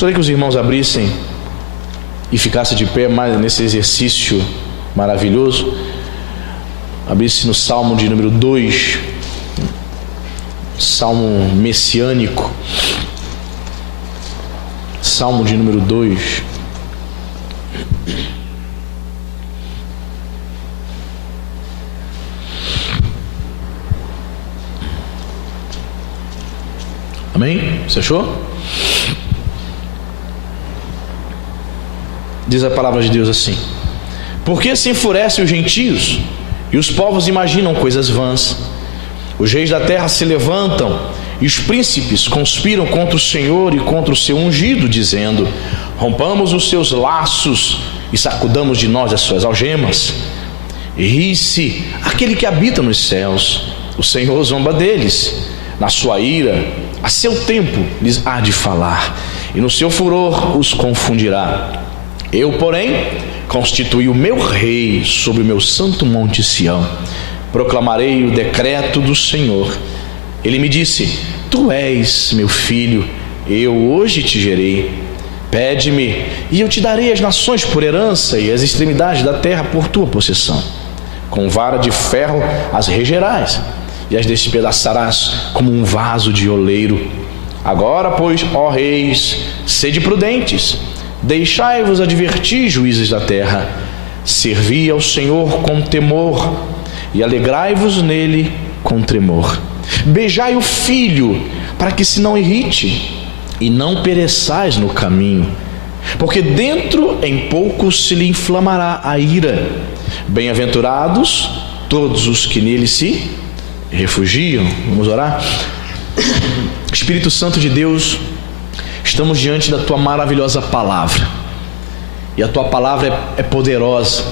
Gostaria que os irmãos abrissem e ficassem de pé mais nesse exercício maravilhoso. Abrisse no Salmo de número 2, Salmo messiânico, Salmo de número 2. Amém? Você achou? Diz a palavra de Deus assim: porque se enfurecem os gentios e os povos imaginam coisas vãs? Os reis da terra se levantam e os príncipes conspiram contra o Senhor e contra o seu ungido, dizendo: rompamos os seus laços e sacudamos de nós as suas algemas. Ri-se aquele que habita nos céus, o Senhor zomba deles. Na sua ira, a seu tempo lhes há de falar, e no seu furor os confundirá. Eu, porém, constituí o meu rei sobre o meu santo monte Sião. Proclamarei o decreto do Senhor. Ele me disse: tu és meu filho, eu hoje te gerei. Pede-me, e eu te darei as nações por herança e as extremidades da terra por tua possessão. Com vara de ferro as regerás e as despedaçarás como um vaso de oleiro. Agora, pois, ó reis, sede prudentes, deixai-vos advertir, juízes da terra. Servi ao Senhor com temor e alegrai-vos nele com tremor. Beijai o filho, para que se não irrite, e não pereçais no caminho, porque dentro em pouco se lhe inflamará a ira. Bem-aventurados todos os que nele se refugiam. Vamos orar? Espírito Santo de Deus, estamos diante da tua maravilhosa palavra, e a tua palavra é poderosa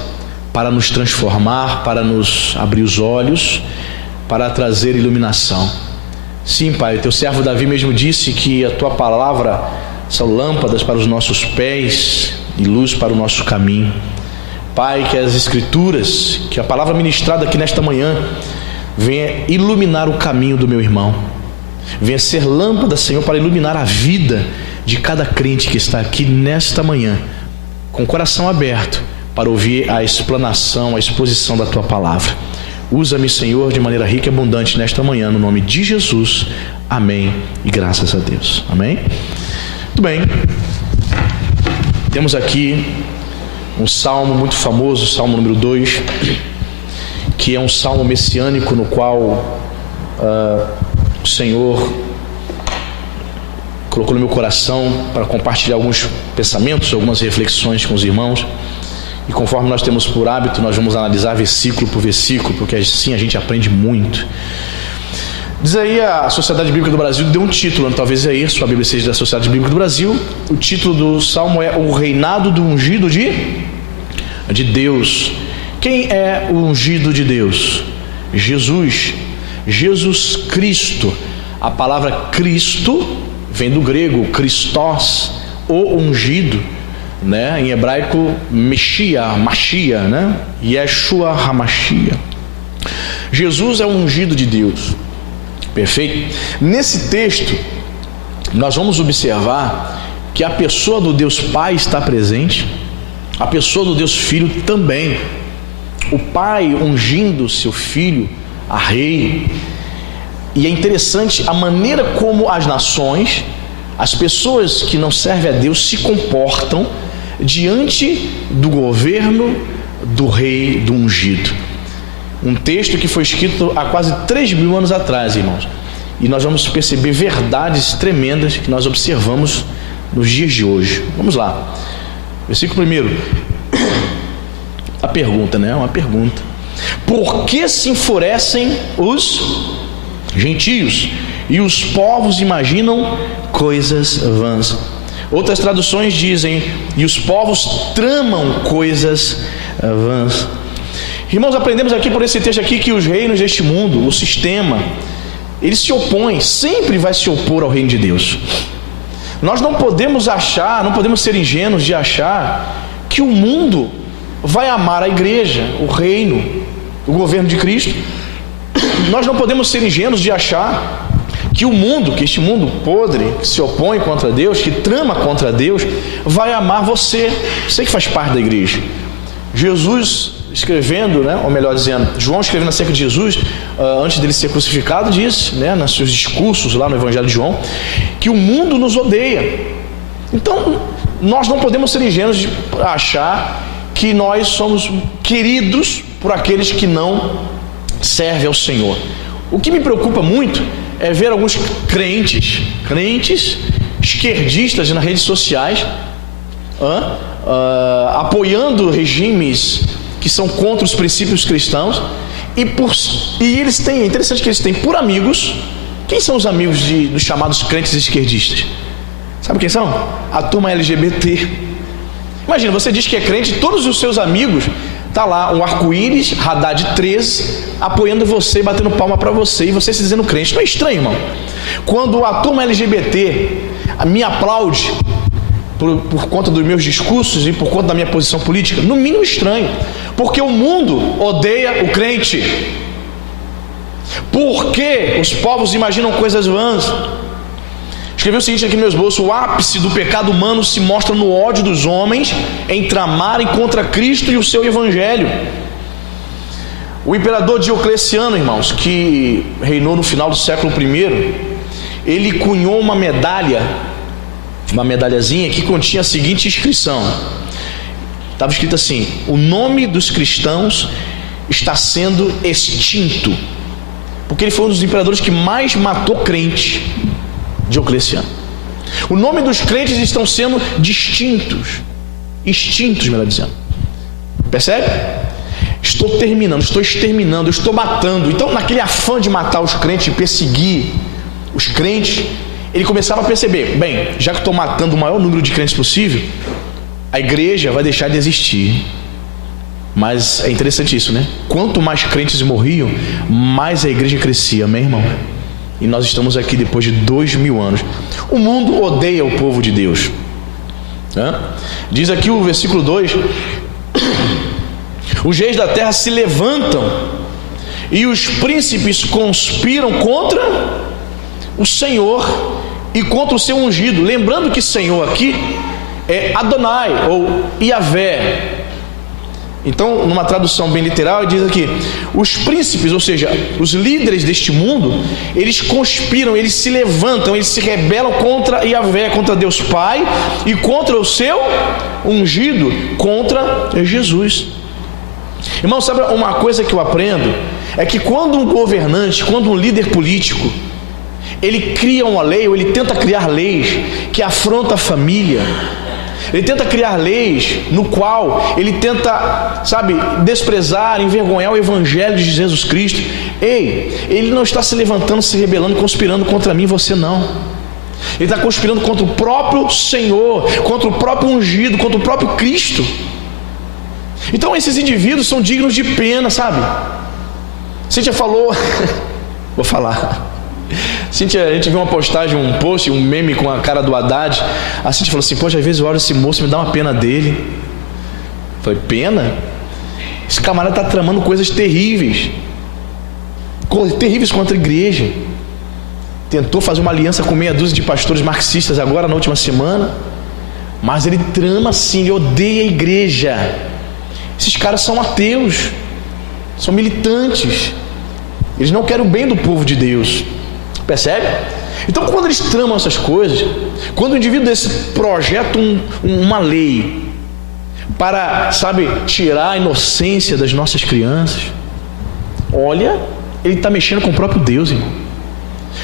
para nos transformar, para nos abrir os olhos, para trazer iluminação. Sim, Pai, o teu servo Davi mesmo disse que a tua palavra são lâmpadas para os nossos pés e luz para o nosso caminho. Pai, que as escrituras, que a palavra ministrada aqui nesta manhã venha iluminar o caminho do meu irmão, venha ser lâmpada, Senhor, para iluminar a vida de cada crente que está aqui nesta manhã, com o coração aberto para ouvir a explanação, a exposição da tua palavra. Usa-me, Senhor, de maneira rica e abundante nesta manhã, no nome de Jesus. Amém e graças a Deus. Amém? Muito bem. Temos aqui um salmo muito famoso, Salmo número 2, que é um salmo messiânico no qual o Senhor colocou no meu coração para compartilhar alguns pensamentos, algumas reflexões com os irmãos. E conforme nós temos por hábito, nós vamos analisar versículo por versículo, porque assim a gente aprende muito. Diz aí, a Sociedade Bíblica do Brasil deu um título, talvez aí sua Bíblia seja da Sociedade Bíblica do Brasil. O título do salmo é O Reinado do Ungido de Deus. Quem é o ungido de Deus? Jesus Cristo. A palavra Cristo vem do grego Christos, o ungido, né? Em hebraico Mashiach, né? Yeshua HaMashiach. Jesus é o ungido de Deus. Perfeito? Nesse texto nós vamos observar que a pessoa do Deus Pai está presente, a pessoa do Deus Filho também. O Pai ungindo seu Filho a rei. E é interessante a maneira como as nações, as pessoas que não servem a Deus, se comportam diante do governo do rei, do ungido. Um texto que foi escrito há quase 3.000 anos atrás, irmãos. E nós vamos perceber verdades tremendas que nós observamos nos dias de hoje. Vamos lá. Versículo 1. A pergunta, né? Uma pergunta. Por que se enfurecem os gentios e os povos imaginam coisas vãs? Outras traduções dizem: e os povos tramam coisas vãs. Irmãos, aprendemos aqui por esse texto aqui que os reinos deste mundo, o sistema, ele se opõe, sempre vai se opor ao reino de Deus. Nós não podemos achar, não podemos ser ingênuos de achar que o mundo vai amar a igreja, o reino, o governo de Cristo. Nós não podemos ser ingênuos de achar que o mundo, que este mundo podre, que se opõe contra Deus, que trama contra Deus, vai amar você que faz parte da igreja. Jesus escrevendo, ou melhor dizendo, João escrevendo acerca de Jesus, antes dele ser crucificado, disse, nos seus discursos lá no Evangelho de João, que o mundo nos odeia. Então, nós não podemos ser ingênuos de achar que nós somos queridos por aqueles que não servem ao Senhor. O que me preocupa muito é ver alguns crentes esquerdistas nas redes sociais, apoiando regimes que são contra os princípios cristãos, e eles têm, é interessante que eles têm por amigos. Quem são os amigos dos chamados crentes esquerdistas? Sabe quem são? A turma LGBT. Imagina, você diz que é crente, todos os seus amigos, tá lá um arco-íris, Haddad 13, apoiando você, batendo palma para você, e você se dizendo crente. Não é estranho, irmão? Quando a turma LGBT me aplaude por conta dos meus discursos e por conta da minha posição política, no mínimo estranho, porque o mundo odeia o crente, porque os povos imaginam coisas vãs. Escrevi o seguinte aqui no meu esboço: o ápice do pecado humano se mostra no ódio dos homens em tramarem contra Cristo e o seu evangelho. O imperador Diocleciano, irmãos, que reinou no final do século I, ele cunhou uma medalhazinha que continha a seguinte inscrição. Estava escrito assim: o nome dos cristãos está sendo extinto, porque ele foi um dos imperadores que mais matou crente. Diocleciano. O nome dos crentes estão sendo extintos, melhor dizendo. Percebe? Estou exterminando, estou matando. Então, naquele afã de matar os crentes, de perseguir os crentes, ele começava a perceber: bem, já que estou matando o maior número de crentes possível, a igreja vai deixar de existir. Mas é interessante isso, Quanto mais crentes morriam, mais a igreja crescia, amém, irmão? E nós estamos aqui depois de 2000 anos. O mundo odeia o povo de Deus. Diz aqui o versículo 2: os reis da terra se levantam e os príncipes conspiram contra o Senhor e contra o seu ungido. Lembrando que Senhor aqui é Adonai ou Yahvé. Então, numa tradução bem literal, diz aqui: os príncipes, ou seja, os líderes deste mundo, eles conspiram, eles se levantam, eles se rebelam contra Yahvé, contra Deus Pai e contra o seu ungido, contra Jesus. Irmão, sabe uma coisa que eu aprendo? É que quando um governante, quando um líder político, ele cria uma lei, ou ele tenta criar leis que afrontam a família, ele tenta criar leis no qual ele tenta, desprezar, envergonhar o evangelho de Jesus Cristo. Ele não está se levantando, se rebelando, conspirando contra mim e você não. Ele está conspirando contra o próprio Senhor, contra o próprio ungido, contra o próprio Cristo. Então esses indivíduos são dignos de pena, Cíntia falou, vou falar. Cíntia, a gente viu uma postagem, um post, um meme com a cara do Haddad. A Cíntia falou assim: poxa, às vezes eu olho esse moço e me dá uma pena dele. Eu falei: pena? Esse camarada está tramando coisas terríveis contra a igreja. Tentou fazer uma aliança com meia dúzia de pastores marxistas agora na última semana, mas ele trama assim, ele odeia a igreja. Esses caras são ateus, são militantes, eles não querem o bem do povo de Deus. Percebe? Então, quando eles tramam essas coisas, quando o indivíduo desse projeta uma lei para, tirar a inocência das nossas crianças, olha, ele está mexendo com o próprio Deus, irmão.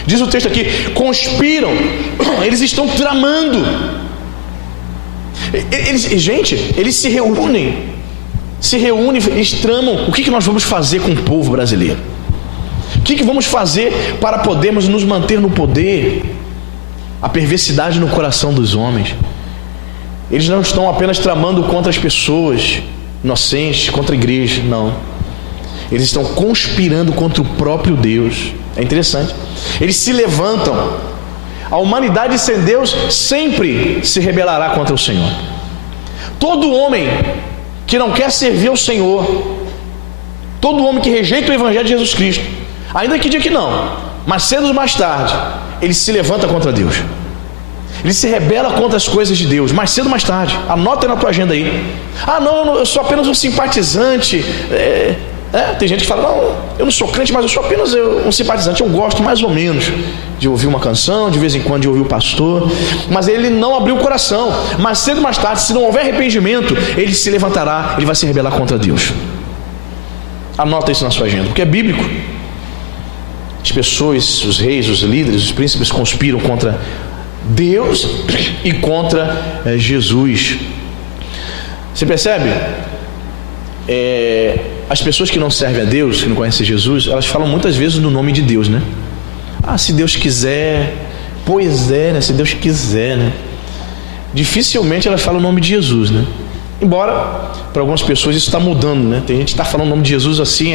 Diz o texto aqui: conspiram, eles estão tramando. Eles se reúnem, eles tramam. O que nós vamos fazer com o povo brasileiro? O que vamos fazer para podermos nos manter no poder? A perversidade no coração dos homens. Eles não estão apenas tramando contra as pessoas inocentes, contra a igreja, não. Eles estão conspirando contra o próprio Deus. É interessante. Eles se levantam. A humanidade sem Deus sempre se rebelará contra o Senhor. Todo homem que não quer servir ao Senhor, todo homem que rejeita o evangelho de Jesus Cristo, ainda que diga que não, mas cedo ou mais tarde, ele se levanta contra Deus. Ele se rebela contra as coisas de Deus, mais cedo ou mais tarde. Anota aí na tua agenda aí. Ah, não, eu sou apenas um simpatizante. Tem gente que fala, não, eu não sou crente, mas eu sou apenas um simpatizante. Eu gosto mais ou menos de ouvir uma canção, de vez em quando de ouvir o pastor. Mas ele não abriu o coração. Mais cedo ou mais tarde, se não houver arrependimento, ele se levantará, ele vai se rebelar contra Deus. Anota isso na sua agenda, porque é bíblico. As pessoas, os reis, os líderes, os príncipes conspiram contra Deus e contra Jesus. Você percebe? As pessoas que não servem a Deus, que não conhecem Jesus, elas falam muitas vezes no nome de Deus, né? Ah, se Deus quiser. Pois é, né? Se Deus quiser, né? Dificilmente elas falam o nome de Jesus, né? Embora, para algumas pessoas isso está mudando, né? Tem gente que está falando o nome de Jesus assim,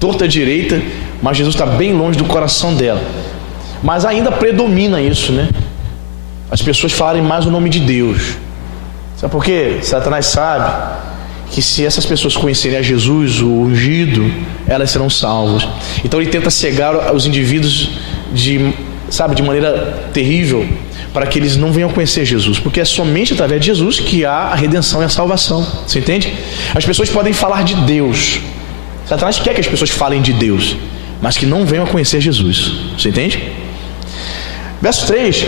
torta à direita, mas Jesus está bem longe do coração dela. Mas ainda predomina isso, né? As pessoas falarem mais o nome de Deus. Sabe por quê? Satanás sabe que se essas pessoas conhecerem a Jesus, o ungido, elas serão salvas. Então ele tenta cegar os indivíduos de maneira terrível, para que eles não venham conhecer Jesus, porque é somente através de Jesus que há a redenção e a salvação. Você entende? As pessoas podem falar de Deus. Satanás quer que as pessoas falem de Deus, mas que não venham a conhecer Jesus. Você entende? Verso 3.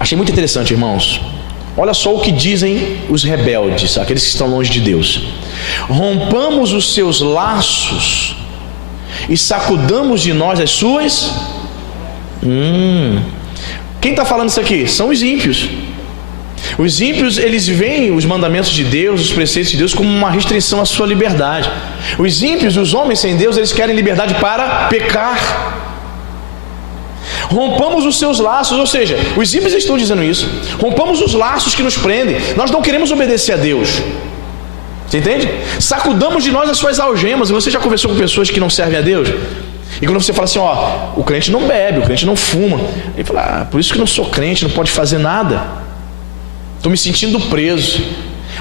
Achei muito interessante, irmãos. Olha só o que dizem os rebeldes, aqueles que estão longe de Deus. Rompamos os seus laços e sacudamos de nós as suas. Quem está falando isso aqui? São os ímpios. Os ímpios, eles veem os mandamentos de Deus, os preceitos de Deus, como uma restrição à sua liberdade. Os ímpios, os homens sem Deus, eles querem liberdade para pecar. Rompamos os seus laços, ou seja, os ímpios estão dizendo isso. Rompamos os laços que nos prendem. Nós não queremos obedecer a Deus. Você entende? Sacudamos de nós as suas algemas. E você já conversou com pessoas que não servem a Deus? E quando você fala assim, o crente não bebe, o crente não fuma, ele fala, por isso que não sou crente, não pode fazer nada, estou me sentindo preso.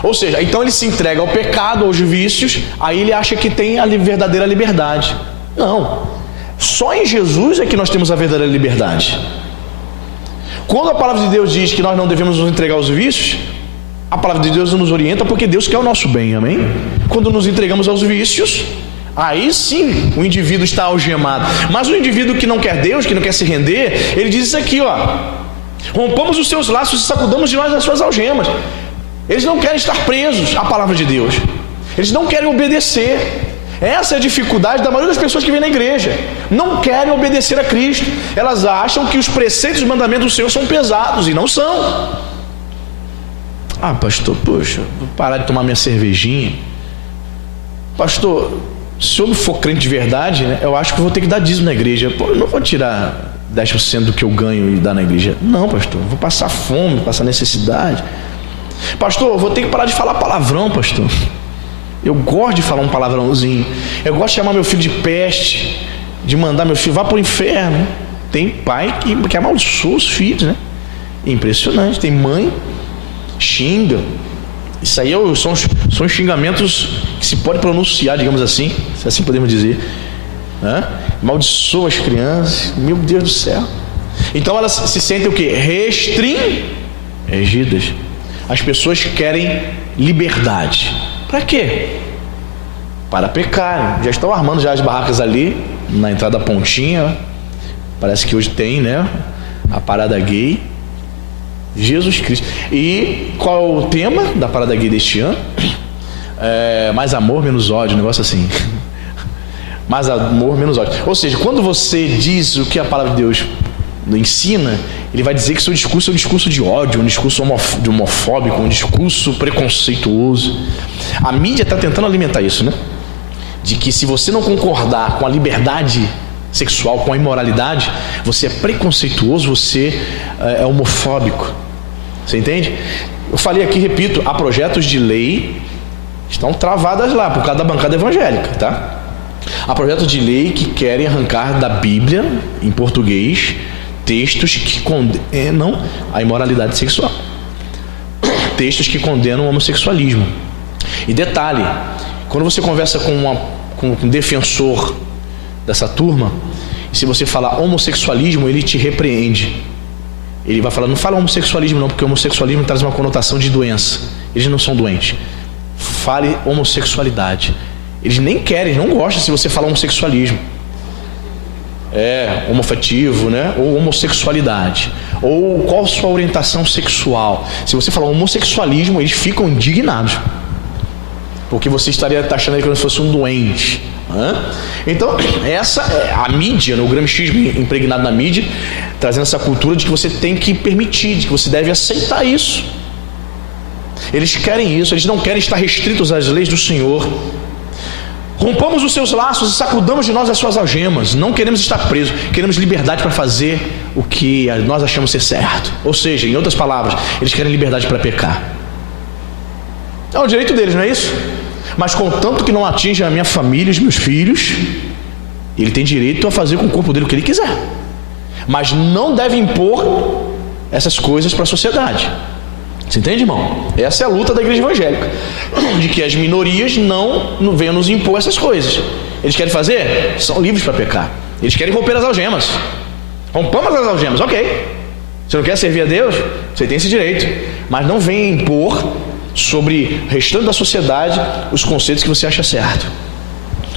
Ou seja, então ele se entrega ao pecado, aos vícios, aí ele acha que tem a verdadeira liberdade. Não, só em Jesus é que nós temos a verdadeira liberdade. Quando a palavra de Deus diz que nós não devemos nos entregar aos vícios, a palavra de Deus nos orienta porque Deus quer o nosso bem, amém? Quando nos entregamos aos vícios, aí sim o indivíduo está algemado. Mas o indivíduo que não quer Deus, que não quer se render, ele diz isso aqui, rompamos os seus laços e sacudamos de nós as suas algemas. Eles não querem estar presos à palavra de Deus, eles não querem obedecer. Essa é a dificuldade da maioria das pessoas que vêm na igreja. Não querem obedecer a Cristo. Elas acham que os preceitos e mandamentos do Senhor são pesados, e não são. Pastor, poxa, vou parar de tomar minha cervejinha. Pastor, se eu não for crente de verdade, né, eu acho que eu vou ter que dar dízimo na igreja. Eu não vou tirar 10% do que eu ganho e dar na igreja. Não, pastor, eu vou passar fome, passar necessidade. Pastor, eu vou ter que parar de falar palavrão, pastor. Eu gosto de falar um palavrãozinho. Eu gosto de chamar meu filho de peste, de mandar meu filho, vá para o inferno. Tem pai que amaldiçoa os filhos, né? Impressionante. Tem mãe, xinga. Isso aí são xingamentos que se pode pronunciar, digamos assim, se assim podemos dizer. Amaldiçoa as crianças. Meu Deus do céu. Então elas se sentem o quê? Restringidas. As pessoas querem liberdade. Para quê? Para pecar. Já estão armando já as barracas ali na entrada da Pontinha. Parece que hoje tem, né? A parada gay. Jesus Cristo. E qual é o tema da parada gay deste ano? Mais amor, menos ódio, um negócio assim. Mais amor, menos ódio. Ou seja, quando você diz o que a palavra de Deus ensina, ele vai dizer que seu discurso é um discurso de ódio, um discurso homofóbico, um discurso preconceituoso. A mídia está tentando alimentar isso, né? De que se você não concordar com a liberdade sexual, com a imoralidade, você é preconceituoso, você é homofóbico. Você entende? Eu falei aqui, repito, há projetos de lei estão travadas lá por causa da bancada evangélica, tá? Há projetos de lei que querem arrancar da Bíblia, em português, textos que condenam a imoralidade sexual, textos que condenam o homossexualismo. E detalhe, quando você conversa com um defensor dessa turma, Se você falar homossexualismo, ele te repreende. Ele vai falar, não fala homossexualismo não, porque homossexualismo traz uma conotação de doença. Eles não são doentes. Fale homossexualidade. Eles nem querem, não gostam se você falar homossexualismo. Homoafetivo, né? Ou homossexualidade. Ou qual a sua orientação sexual. Se você falar homossexualismo, eles ficam indignados. Porque você estaria taxando ele como se fosse um doente. Então, essa é a mídia, o gramscismo impregnado na mídia, trazendo essa cultura de que você tem que permitir, de que você deve aceitar isso. Eles querem isso, eles não querem estar restritos às leis do Senhor. Rompamos os seus laços e sacudamos de nós as suas algemas. Não queremos estar presos, queremos liberdade para fazer o que nós achamos ser certo. Ou seja, em outras palavras, eles querem liberdade para pecar. É o direito deles, não é isso? Mas contanto que não atinja a minha família e os meus filhos, ele tem direito a fazer com o corpo dele o que ele quiser. Mas não deve impor essas coisas para a sociedade. Você entende, irmão? Essa é a luta da igreja evangélica, de que as minorias não venham nos impor essas coisas. Eles querem fazer? São livres para pecar. Eles querem romper as algemas. Rompamos as algemas, ok. Você não quer servir a Deus? Você tem esse direito. Mas não venha impor sobre o restante da sociedade os conceitos que você acha certo.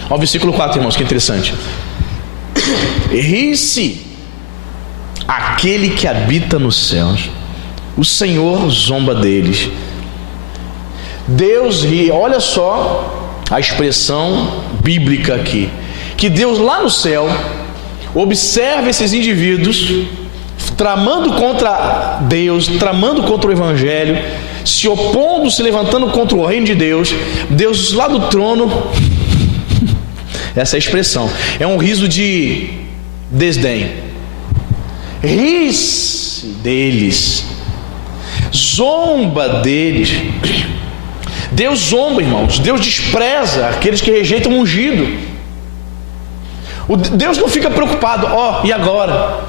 Olha o versículo 4, irmãos, que interessante. Ri-se aquele que habita nos céus, o Senhor zomba deles. Deus ri. Olha só a expressão bíblica aqui, que Deus lá no céu observa esses indivíduos tramando contra Deus, tramando contra o Evangelho, se opondo, se levantando contra o reino de Deus. Deus lá do trono, essa é a expressão, é um riso de desdém. Ri-se deles, zomba deles. Deus zomba, irmãos. Deus despreza aqueles que rejeitam o ungido. Deus não fica preocupado, e agora?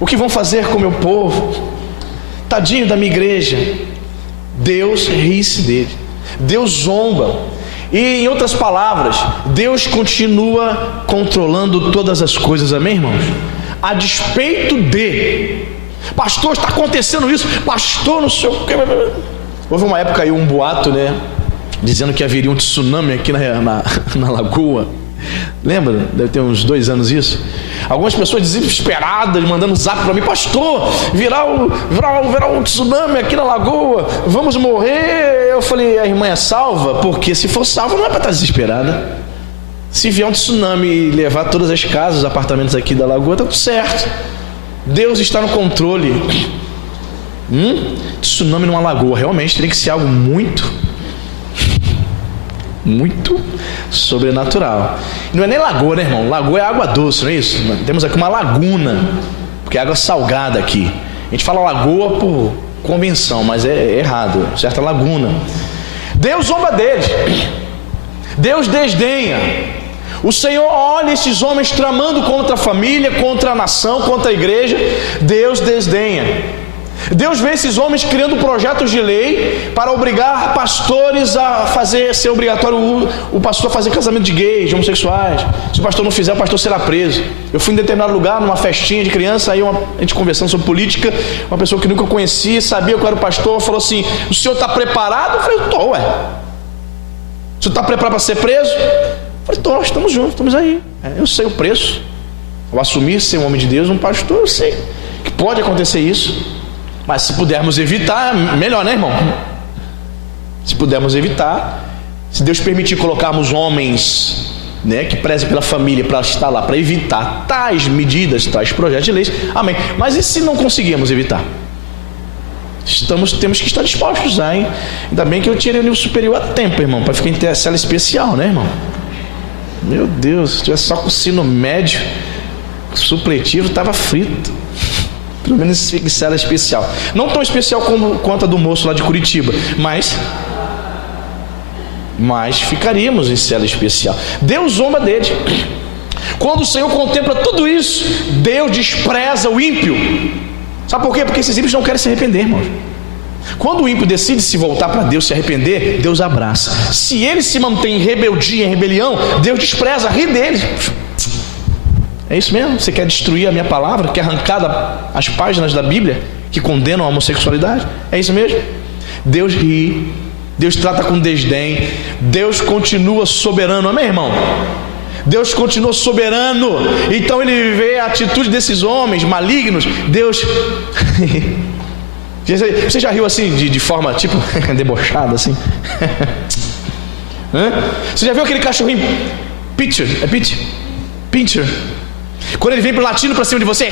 O que vão fazer com o meu povo? Tadinho da minha igreja. Deus ri-se dele. Deus zomba. E em outras palavras, Deus continua controlando todas as coisas, amém, irmãos? A despeito de, pastor, está acontecendo isso, pastor, não sei o que. Houve uma época aí, um boato, né, dizendo que haveria um tsunami aqui na lagoa. Lembra? Deve ter uns 2 anos isso. Algumas pessoas desesperadas mandando um zap para mim: pastor, virá um tsunami aqui na lagoa, vamos morrer. Eu falei: a irmã é salva? Porque se for salva não é para estar desesperada. Se vier um tsunami e levar todas as casas, os apartamentos aqui da lagoa, está tudo certo. Deus está no controle. Tsunami numa lagoa realmente teria que ser algo muito sobrenatural. Não é nem lagoa, né, irmão? Lagoa é água doce, não é isso? Nós temos aqui uma laguna, porque é água salgada aqui. A gente fala lagoa por convenção, mas é errado, certa laguna. Deus zomba deles. Deus desdenha. O Senhor olha esses homens tramando contra a família, contra a nação, contra a igreja. Deus desdenha. Deus vê esses homens criando projetos de lei para obrigar pastores a ser obrigatório o pastor a fazer casamento de gays, de homossexuais. Se o pastor não fizer, o pastor será preso. Eu fui em determinado lugar, numa festinha de criança, aí a gente conversando sobre política, uma pessoa que nunca conhecia, sabia que eu era o pastor, falou assim: o senhor está preparado? Eu falei: estou, ué. O senhor está preparado para ser preso? Eu falei: estou, estamos juntos, estamos aí. Eu sei o preço. Ao assumir ser um homem de Deus, um pastor, eu sei que pode acontecer isso. Mas se pudermos evitar, melhor, né, irmão? Se pudermos evitar, se Deus permitir colocarmos homens, né, que prezem pela família para estar lá, para evitar tais medidas, tais projetos de leis, amém. Mas e se não conseguirmos evitar? Temos que estar dispostos a, hein? Ainda bem que eu tirei o nível superior a tempo, irmão, para ficar em cela especial, né, irmão? Meu Deus, se tivesse só com o ensino médio supletivo, estava frito. Pelo menos fica em cela especial. Não tão especial quanto a do moço lá de Curitiba, mas ficaríamos em cela especial. Deus zomba deles. Quando o Senhor contempla tudo isso, Deus despreza o ímpio. Sabe por quê? Porque esses ímpios não querem se arrepender, irmãos. Quando o ímpio decide se voltar para Deus, se arrepender, Deus abraça. Se ele se mantém em rebeldia, em rebelião, Deus despreza, ri deles. É isso mesmo? Você quer destruir a minha palavra? Quer arrancar as páginas da Bíblia que condenam a homossexualidade? É isso mesmo? Deus ri, Deus trata com desdém, Deus continua soberano, amém, irmão? Deus continua soberano. Então ele vê a atitude desses homens malignos. Deus você já riu assim de forma tipo debochada assim? Você já viu aquele cachorrinho Pinscher? É Pinscher? Quando ele vem pro latino pra cima de você,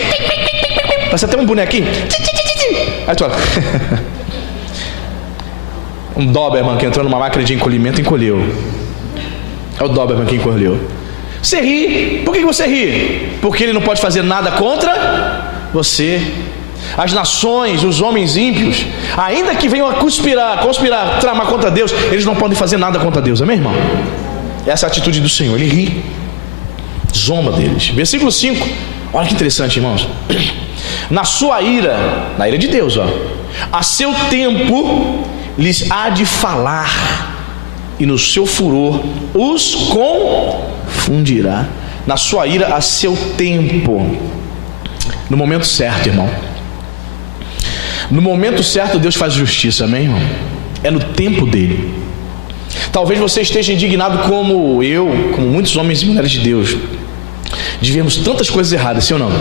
parece até um bonequinho. Aí tu olha. Um Doberman que entrou numa máquina de encolhimento encolheu. É o Doberman que encolheu. Você ri. Por que você ri? Porque ele não pode fazer nada contra você. As nações, os homens ímpios, ainda que venham a conspirar, tramar contra Deus, eles não podem fazer nada contra Deus, amém, irmão? Essa é a atitude do Senhor, ele ri, zomba deles. Versículo 5, olha que interessante, irmãos. Na sua ira, na ira de Deus, a seu tempo lhes há de falar, e no seu furor os confundirá. Na sua ira, a seu tempo, no momento certo, irmão. No momento certo Deus faz justiça, amém, irmão? É no tempo dele. Talvez você esteja indignado como eu, como muitos homens e mulheres de Deus, de vermos tantas coisas erradas, sim ou não?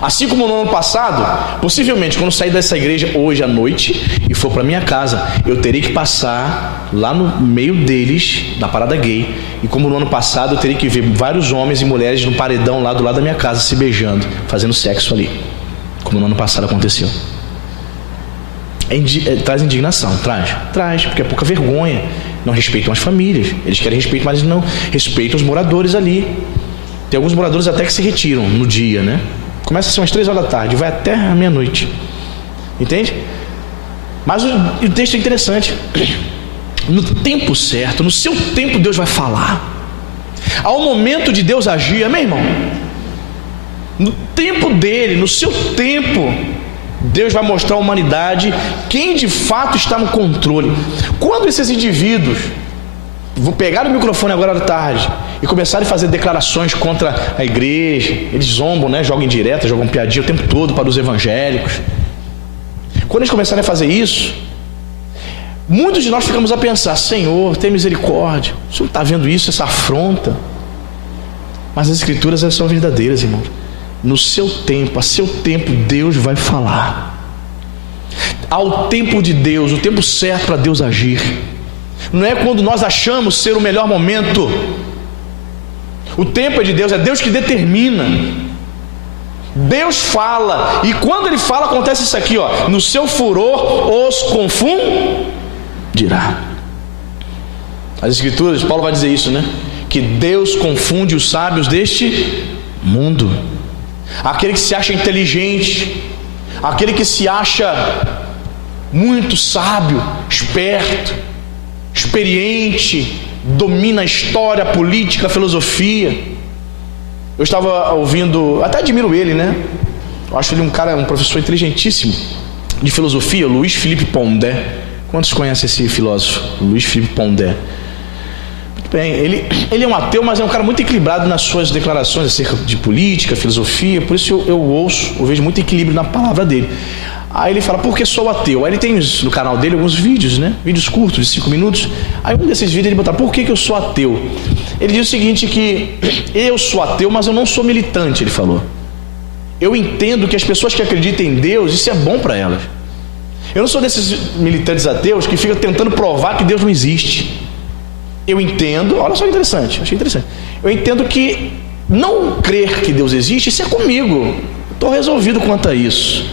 Assim como no ano passado, possivelmente quando sair dessa igreja hoje à noite e for para minha casa, eu terei que passar lá no meio deles, na parada gay. E como no ano passado eu terei que ver vários homens e mulheres no paredão lá do lado da minha casa se beijando, fazendo sexo ali, como no ano passado aconteceu. Traz indignação, traz, porque é pouca vergonha. Não respeitam as famílias, eles querem respeito, mas não respeitam os moradores ali. Tem alguns moradores até que se retiram no dia, né? Começa a ser umas 3 horas da tarde, vai até a meia-noite, entende? Mas o texto é interessante. No tempo certo, no seu tempo Deus vai falar. Ao momento de Deus agir, amém, irmão? No tempo dele, no seu tempo, Deus vai mostrar à humanidade quem de fato está no controle. Quando esses indivíduos vão pegar o microfone agora à tarde e começarem a fazer declarações contra a igreja, eles zombam, né? Jogam indireta, jogam piadinha o tempo todo para os evangélicos. Quando eles começarem a fazer isso, muitos de nós ficamos a pensar: Senhor, tem misericórdia, o Senhor está vendo isso, essa afronta? Mas as escrituras, elas são verdadeiras, irmão. No seu tempo, a seu tempo, Deus vai falar. Ao tempo de Deus, o tempo certo para Deus agir. Não é quando nós achamos ser o melhor momento. O tempo é de Deus, é Deus que determina. Deus fala, e quando Ele fala, acontece isso aqui, ó: no seu furor os confundirá. As escrituras, Paulo vai dizer isso, né? Que Deus confunde os sábios deste mundo. Aquele que se acha inteligente, aquele que se acha muito sábio, esperto, experiente, domina a história, a política, a filosofia. Eu estava ouvindo, até admiro ele, né? Eu acho ele um professor inteligentíssimo de filosofia, Luiz Felipe Pondé. Quantos conhecem esse filósofo, Luiz Felipe Pondé? Muito bem, ele é um ateu, mas é um cara muito equilibrado nas suas declarações acerca de política, filosofia. Por isso eu vejo muito equilíbrio na palavra dele. Aí ele fala: por que sou ateu? Aí ele tem no canal dele alguns vídeos, né? Vídeos curtos, de 5 minutos. Aí um desses vídeos ele botar: por que eu sou ateu? Ele diz o seguinte, que eu sou ateu, mas eu não sou militante, ele falou. Eu entendo que as pessoas que acreditam em Deus, isso é bom para elas. Eu não sou desses militantes ateus que ficam tentando provar que Deus não existe. Eu entendo, olha só que interessante, achei interessante. Eu entendo que não crer que Deus existe, isso é comigo. Estou resolvido quanto a isso.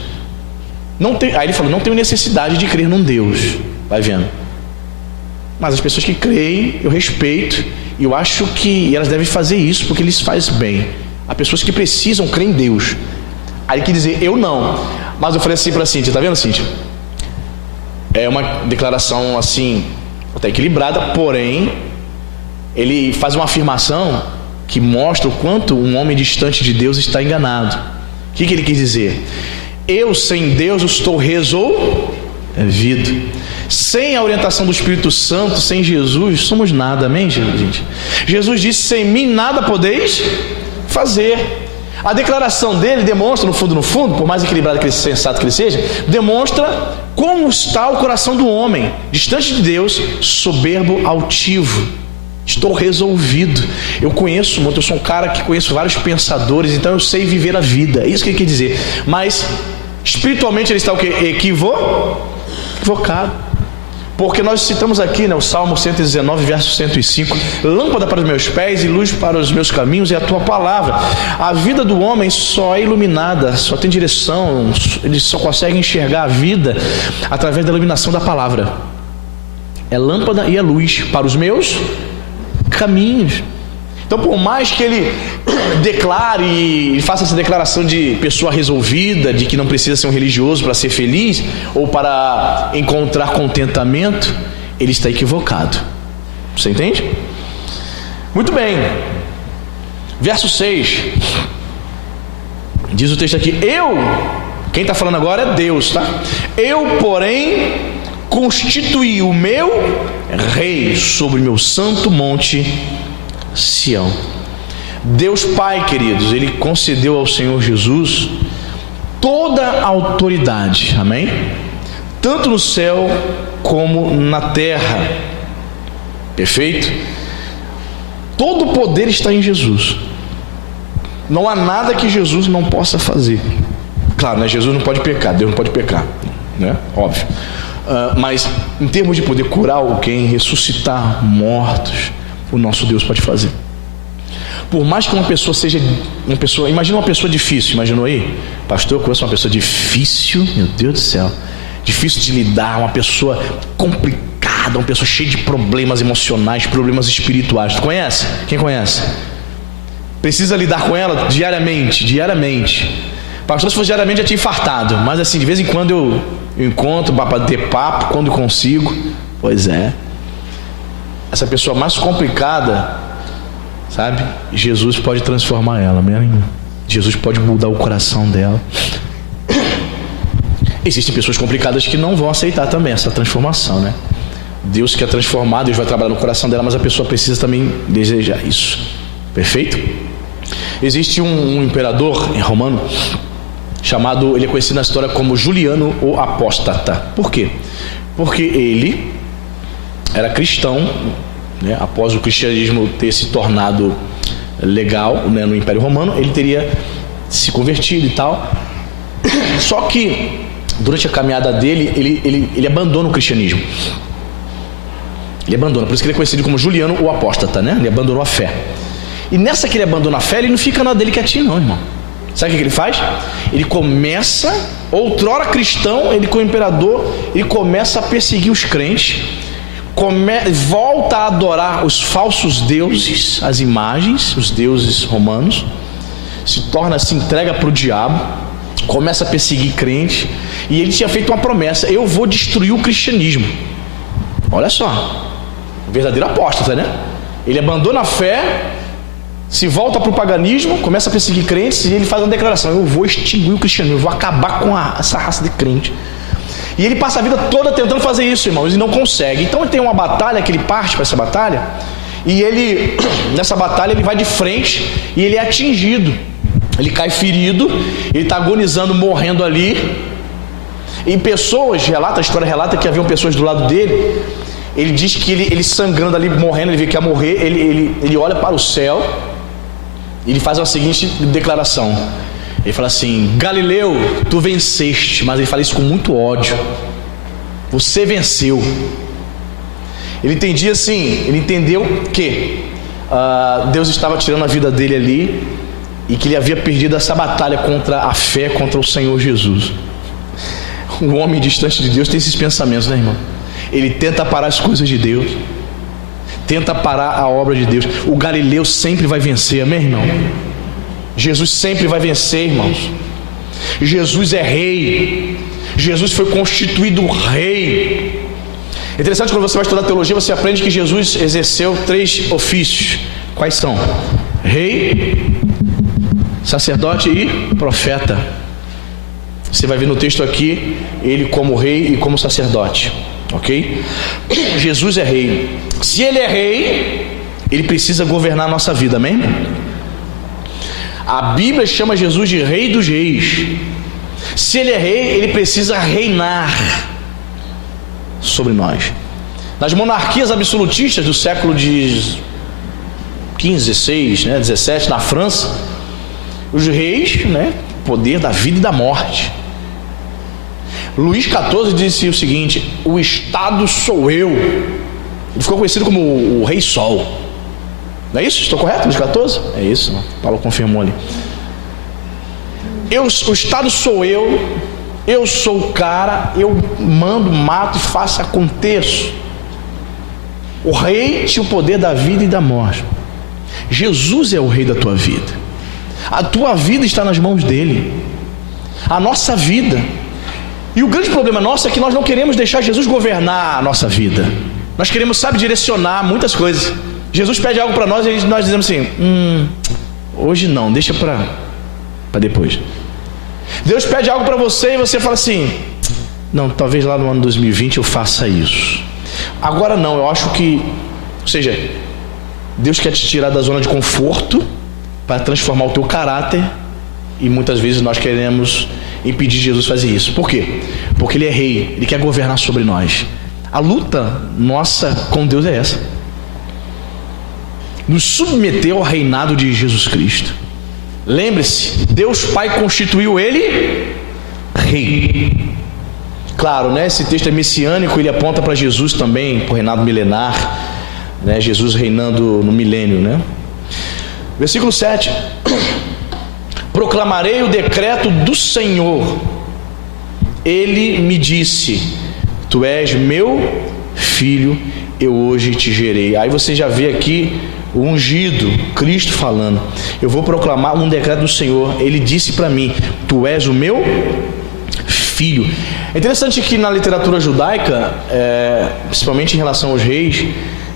Aí ele falou: não tenho necessidade de crer num Deus. Vai vendo. Mas as pessoas que creem, eu respeito, e eu acho que elas devem fazer isso porque lhes faz bem. Há pessoas que precisam crer em Deus. Aí ele quer dizer: eu não. Mas eu falei assim para a Cíntia: tá vendo, Cíntia? É uma declaração assim, até equilibrada, porém ele faz uma afirmação que mostra o quanto um homem distante de Deus está enganado. O que ele quis dizer? Eu sem Deus estou resolvido. Sem a orientação do Espírito Santo, sem Jesus, somos nada, amém, gente? Jesus disse: sem mim nada podeis fazer. A declaração dele demonstra, no fundo, por mais equilibrado que ele seja, sensato que ele seja, demonstra como está o coração do homem, distante de Deus, soberbo, altivo. Estou resolvido. Eu conheço muito, eu sou um cara que conheço vários pensadores, então eu sei viver a vida. É isso que ele quer dizer. Mas espiritualmente ele está o quê? Equivocado. Porque nós citamos aqui, né, o Salmo 119, verso 105: lâmpada para os meus pés e luz para os meus caminhos é a tua palavra. A vida do homem só é iluminada, só tem direção, ele só consegue enxergar a vida através da iluminação da palavra. É lâmpada e é luz para os meus caminhos. Então, por mais que ele declare e faça essa declaração de pessoa resolvida, de que não precisa ser um religioso para ser feliz ou para encontrar contentamento, ele está equivocado. Você entende? Muito bem. Verso 6. Diz o texto aqui: quem está falando agora é Deus, tá? Eu, porém, constituí o meu rei sobre meu santo monte Sião. Deus Pai, queridos, ele concedeu ao Senhor Jesus toda a autoridade, amém? Tanto no céu como na terra. Perfeito? Todo o poder está em Jesus. Não há nada que Jesus não possa fazer. Claro, né? Jesus não pode pecar, Deus não pode pecar, né? Óbvio. Mas em termos de poder curar alguém, ressuscitar mortos, o nosso Deus pode fazer. Por mais que uma pessoa seja imagina uma pessoa difícil, imaginou aí? Pastor, eu conheço uma pessoa difícil, meu Deus do céu, difícil de lidar, uma pessoa complicada, uma pessoa cheia de problemas emocionais, problemas espirituais. Tu conhece? Quem conhece? Precisa lidar com ela diariamente. Pastor, se fosse diariamente já tinha infartado, mas assim, de vez em quando eu encontro para ter papo, quando consigo. Pois é. Essa pessoa mais complicada, sabe? Jesus pode transformar ela, amém? Jesus pode mudar o coração dela. Existem pessoas complicadas que não vão aceitar também essa transformação, né? Deus quer transformar, Deus vai trabalhar no coração dela, mas a pessoa precisa também desejar isso. Perfeito? Existe um imperador romano chamado, ele é conhecido na história como Juliano o Apóstata. Por quê? Porque ele era cristão, né? Após o cristianismo ter se tornado legal, né, no Império Romano, ele teria se convertido e tal. Só que durante a caminhada dele, ele abandona o cristianismo. Ele abandona, por isso que ele é conhecido como Juliano o Apóstata, né? Ele abandonou a fé. E nessa que ele abandona a fé, ele não fica na dele quietinho não, irmão. Sabe o que ele faz? Ele começa, outrora cristão, ele como imperador, ele começa a perseguir os crentes, volta a adorar os falsos deuses, as imagens, os deuses romanos, se torna, se entrega para o diabo, começa a perseguir crentes, e ele tinha feito uma promessa: eu vou destruir o cristianismo. Olha só, o verdadeiro apóstata, né? Ele abandona a fé, se volta para o paganismo, começa a perseguir crentes, e ele faz uma declaração: eu vou extinguir o cristianismo, eu vou acabar com essa raça de crente. E ele passa a vida toda tentando fazer isso, irmãos, e não consegue. Então ele tem uma batalha que ele parte para essa batalha, e ele, nessa batalha, ele vai de frente e ele é atingido, ele cai ferido, ele está agonizando, morrendo ali. E pessoas, a história relata que haviam pessoas do lado dele. Ele diz que ele sangrando ali, morrendo, ele vê que ia morrer, ele olha para o céu e ele faz a seguinte declaração. Ele fala assim: Galileu, tu venceste. Mas ele fala isso com muito ódio. Você venceu. Ele entendia assim, ele entendeu que Deus estava tirando a vida dele ali, e que ele havia perdido essa batalha contra a fé, contra o Senhor Jesus. Um homem distante de Deus tem esses pensamentos, né, irmão? Ele tenta parar as coisas de Deus, tenta parar a obra de Deus. O Galileu sempre vai vencer, amém, irmão? Jesus sempre vai vencer, irmãos. Jesus é rei. Jesus foi constituído rei. É interessante, quando você vai estudar teologia, você aprende que Jesus exerceu 3 ofícios. Quais são? Rei, sacerdote e profeta. Você vai ver no texto aqui ele como rei e como sacerdote, ok? Jesus é rei. Se ele é rei, ele precisa governar a nossa vida, amém? A Bíblia chama Jesus de Rei dos Reis. Se ele é rei, ele precisa reinar sobre nós. Nas monarquias absolutistas do século de 15, 16, 17, na França, os reis, poder da vida e da morte. Luís XIV disse o seguinte: o Estado sou eu. Ele ficou conhecido como o Rei Sol. Não é isso? Estou correto, Luís XIV? É isso, Paulo confirmou ali. O Estado sou eu sou o cara, eu mando, mato e faço, aconteço. O rei tinha o poder da vida e da morte. Jesus é o rei da tua vida. A tua vida está nas mãos dele. A nossa vida. E o grande problema nosso é que nós não queremos deixar Jesus governar a nossa vida. Nós queremos, direcionar muitas coisas. Jesus pede algo para nós e nós dizemos assim: hoje não, deixa para depois. Deus pede algo para você e você fala assim: não, talvez lá no ano 2020 eu faça isso. Agora não, eu acho que, ou seja, Deus quer te tirar da zona de conforto para transformar o teu caráter, e muitas vezes nós queremos impedir Jesus de fazer isso. Por quê? Porque ele é rei, ele quer governar sobre nós. A luta nossa com Deus é essa: nos submeter ao reinado de Jesus Cristo. Lembre-se, Deus Pai constituiu ele rei. Claro, esse texto é messiânico, ele aponta para Jesus também, para o reinado milenar, Jesus reinando no milênio, Versículo 7: proclamarei o decreto do Senhor, ele me disse: tu és meu filho, eu hoje te gerei. Aí você já vê aqui o ungido, Cristo falando: eu vou proclamar um decreto do Senhor, ele disse para mim: tu és o meu filho. É interessante que na literatura judaica, principalmente em relação aos reis,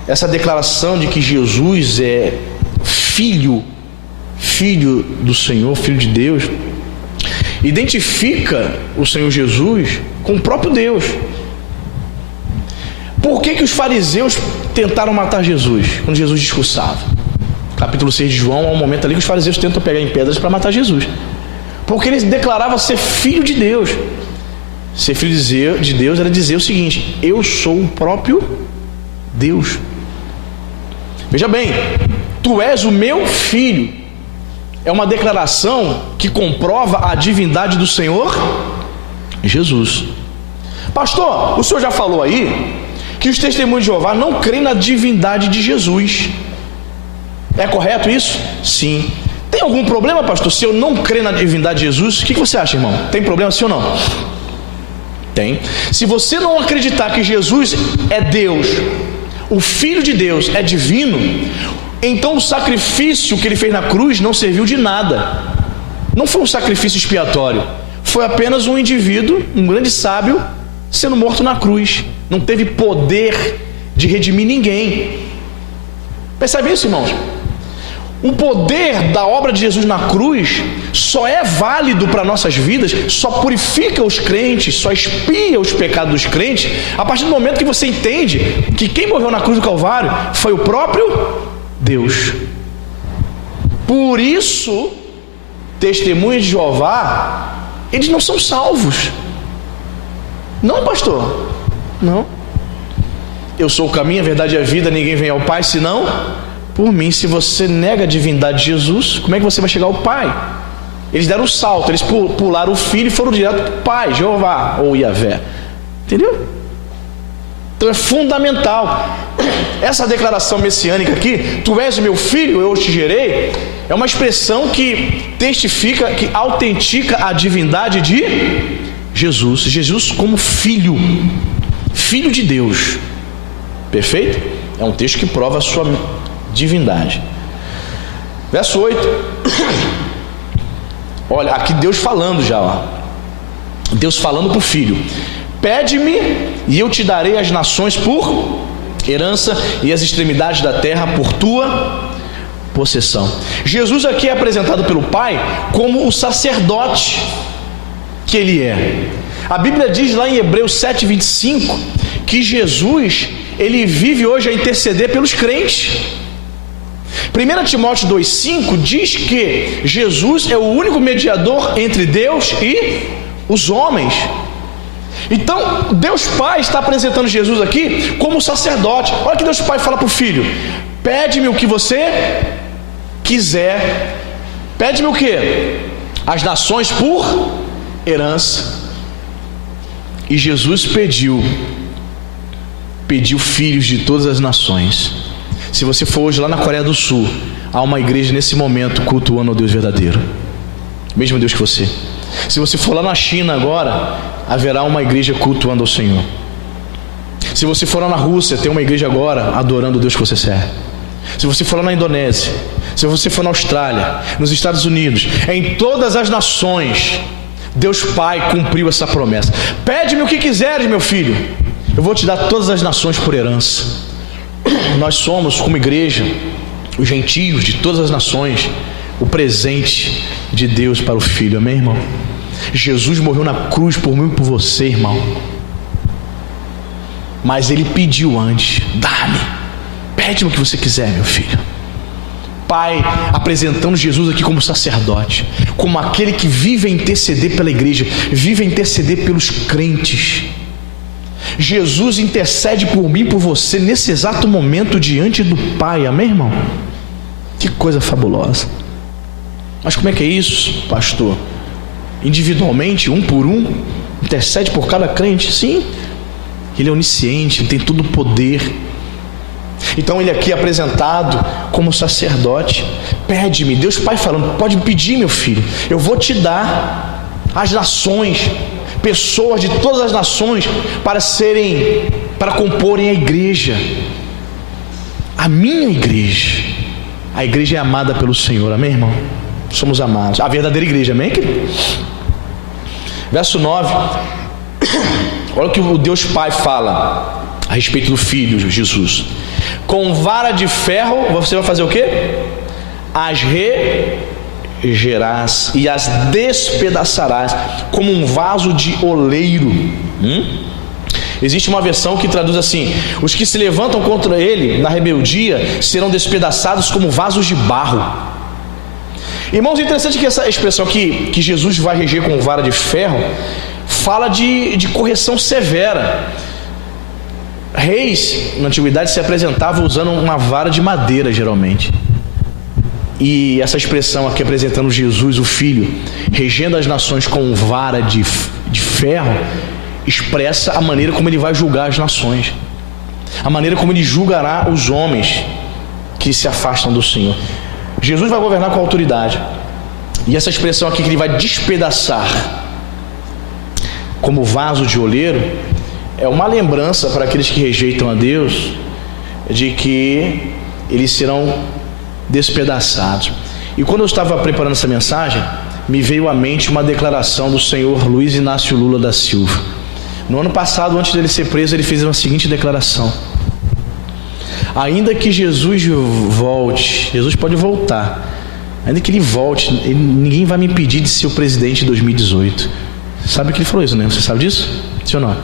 essa declaração de que Jesus é filho do Senhor, filho de Deus, identifica o Senhor Jesus com o próprio Deus. Por que os fariseus tentaram matar Jesus quando Jesus discursava? Capítulo 6 de João, há um momento ali que os fariseus tentam pegar em pedras para matar Jesus, porque ele declarava ser filho de Deus. Ser filho de Deus era dizer o seguinte: eu sou o próprio Deus. Veja bem, tu és o meu filho. É uma declaração que comprova a divindade do Senhor Jesus. Pastor, o senhor já falou aí que os testemunhos de Jeová não creem na divindade de Jesus. É correto isso? Sim. Tem algum problema, pastor, se eu não crer na divindade de Jesus? O que você acha, irmão? Tem problema sim ou não? Tem. Se você não acreditar que Jesus é Deus, o Filho de Deus é divino, então o sacrifício que ele fez na cruz não serviu de nada. Não foi um sacrifício expiatório, foi apenas um indivíduo, um grande sábio, sendo morto na cruz. Não teve poder de redimir ninguém. Percebe isso, irmãos? O poder da obra de Jesus na cruz só é válido para nossas vidas, só purifica os crentes, só expia os pecados dos crentes a partir do momento que você entende que quem morreu na cruz do Calvário foi o próprio Deus. Por isso, testemunhas de Jeová, eles não são salvos. Não, pastor, não. Eu sou o caminho, a verdade e a vida, ninguém vem ao Pai senão por mim. Se você nega a divindade de Jesus, como é que você vai chegar ao Pai? Eles deram um salto, eles pularam o filho e foram direto para o Pai, Jeová ou Yahvé. Entendeu? Então é fundamental. Essa declaração messiânica aqui, tu és o meu filho, eu te gerei, é uma expressão que testifica, que autentica a divindade de Jesus. Jesus como filho, filho de Deus. Perfeito? É um texto que prova a sua divindade. Verso 8. Olha, aqui Deus falando já, Deus falando para o filho: pede-me e eu te darei as nações por herança e as extremidades da terra por tua possessão. Jesus aqui é apresentado pelo Pai como o sacerdote que ele é. A Bíblia diz lá em Hebreus 7:25 que Jesus, ele vive hoje a interceder pelos crentes. 1 Timóteo 2,5 diz que Jesus é o único mediador entre Deus e os homens. Então Deus Pai está apresentando Jesus aqui como sacerdote. Olha que Deus Pai fala para o Filho: pede-me o que você quiser. Pede-me o que? As nações por herança. E Jesus pediu filhos de todas as nações. Se você for hoje lá na Coreia do Sul, há uma igreja nesse momento cultuando ao Deus verdadeiro, mesmo Deus que você. Se você for lá na China agora, haverá uma igreja cultuando ao Senhor. Se você for lá na Rússia, tem uma igreja agora adorando o Deus que você serve. Se você for lá na Indonésia, se você for na Austrália, nos Estados Unidos, em todas as nações, Deus Pai cumpriu essa promessa. Pede-me o que quiseres, meu filho, eu vou te dar todas as nações por herança. Nós somos, como igreja, os gentios de todas as nações, o presente de Deus para o Filho. Amém, irmão? Jesus morreu na cruz por mim e por você, irmão. Mas Ele pediu antes: dá-me, pede-me o que você quiser, meu filho. Pai, apresentando Jesus aqui como sacerdote, como aquele que vive a interceder pela igreja, vive a interceder pelos crentes. Jesus intercede por mim e por você nesse exato momento diante do Pai. Amém, irmão? Que coisa fabulosa. Mas como é que é isso, pastor? Individualmente, um por um, intercede por cada crente? Sim. Ele é onisciente, ele tem todo o poder. Então ele aqui é apresentado como sacerdote. Pede-me, Deus Pai falando: pode me pedir, meu filho, eu vou te dar as nações, pessoas de todas as nações para comporem a igreja, a minha igreja. A igreja é amada pelo Senhor, amém, irmão? Somos amados, a verdadeira igreja, amém, querido? Verso 9, olha o que o Deus Pai fala a respeito do Filho Jesus: com vara de ferro você vai fazer o quê? As regerás e as despedaçarás como um vaso de oleiro. Existe uma versão que traduz assim: os que se levantam contra ele na rebeldia serão despedaçados como vasos de barro. Irmãos, é interessante que essa expressão que Jesus vai reger com vara de ferro fala de correção severa. Reis na antiguidade se apresentavam usando uma vara de madeira, geralmente. E essa expressão aqui apresentando Jesus, o Filho, regendo as nações com vara de ferro, expressa a maneira como ele vai julgar as nações, a maneira como ele julgará os homens que se afastam do Senhor. Jesus vai governar com autoridade. E essa expressão aqui que ele vai despedaçar como vaso de oleiro é uma lembrança para aqueles que rejeitam a Deus de que eles serão despedaçados. E quando eu estava preparando essa mensagem, me veio à mente uma declaração do senhor Luiz Inácio Lula da Silva. No ano passado, antes dele ser preso, ele fez a seguinte declaração: ainda que Jesus volte, Jesus pode voltar, ainda que ele volte, ninguém vai me impedir de ser o presidente de 2018. Sabe que ele falou isso, né? Você sabe disso? Sim ou não?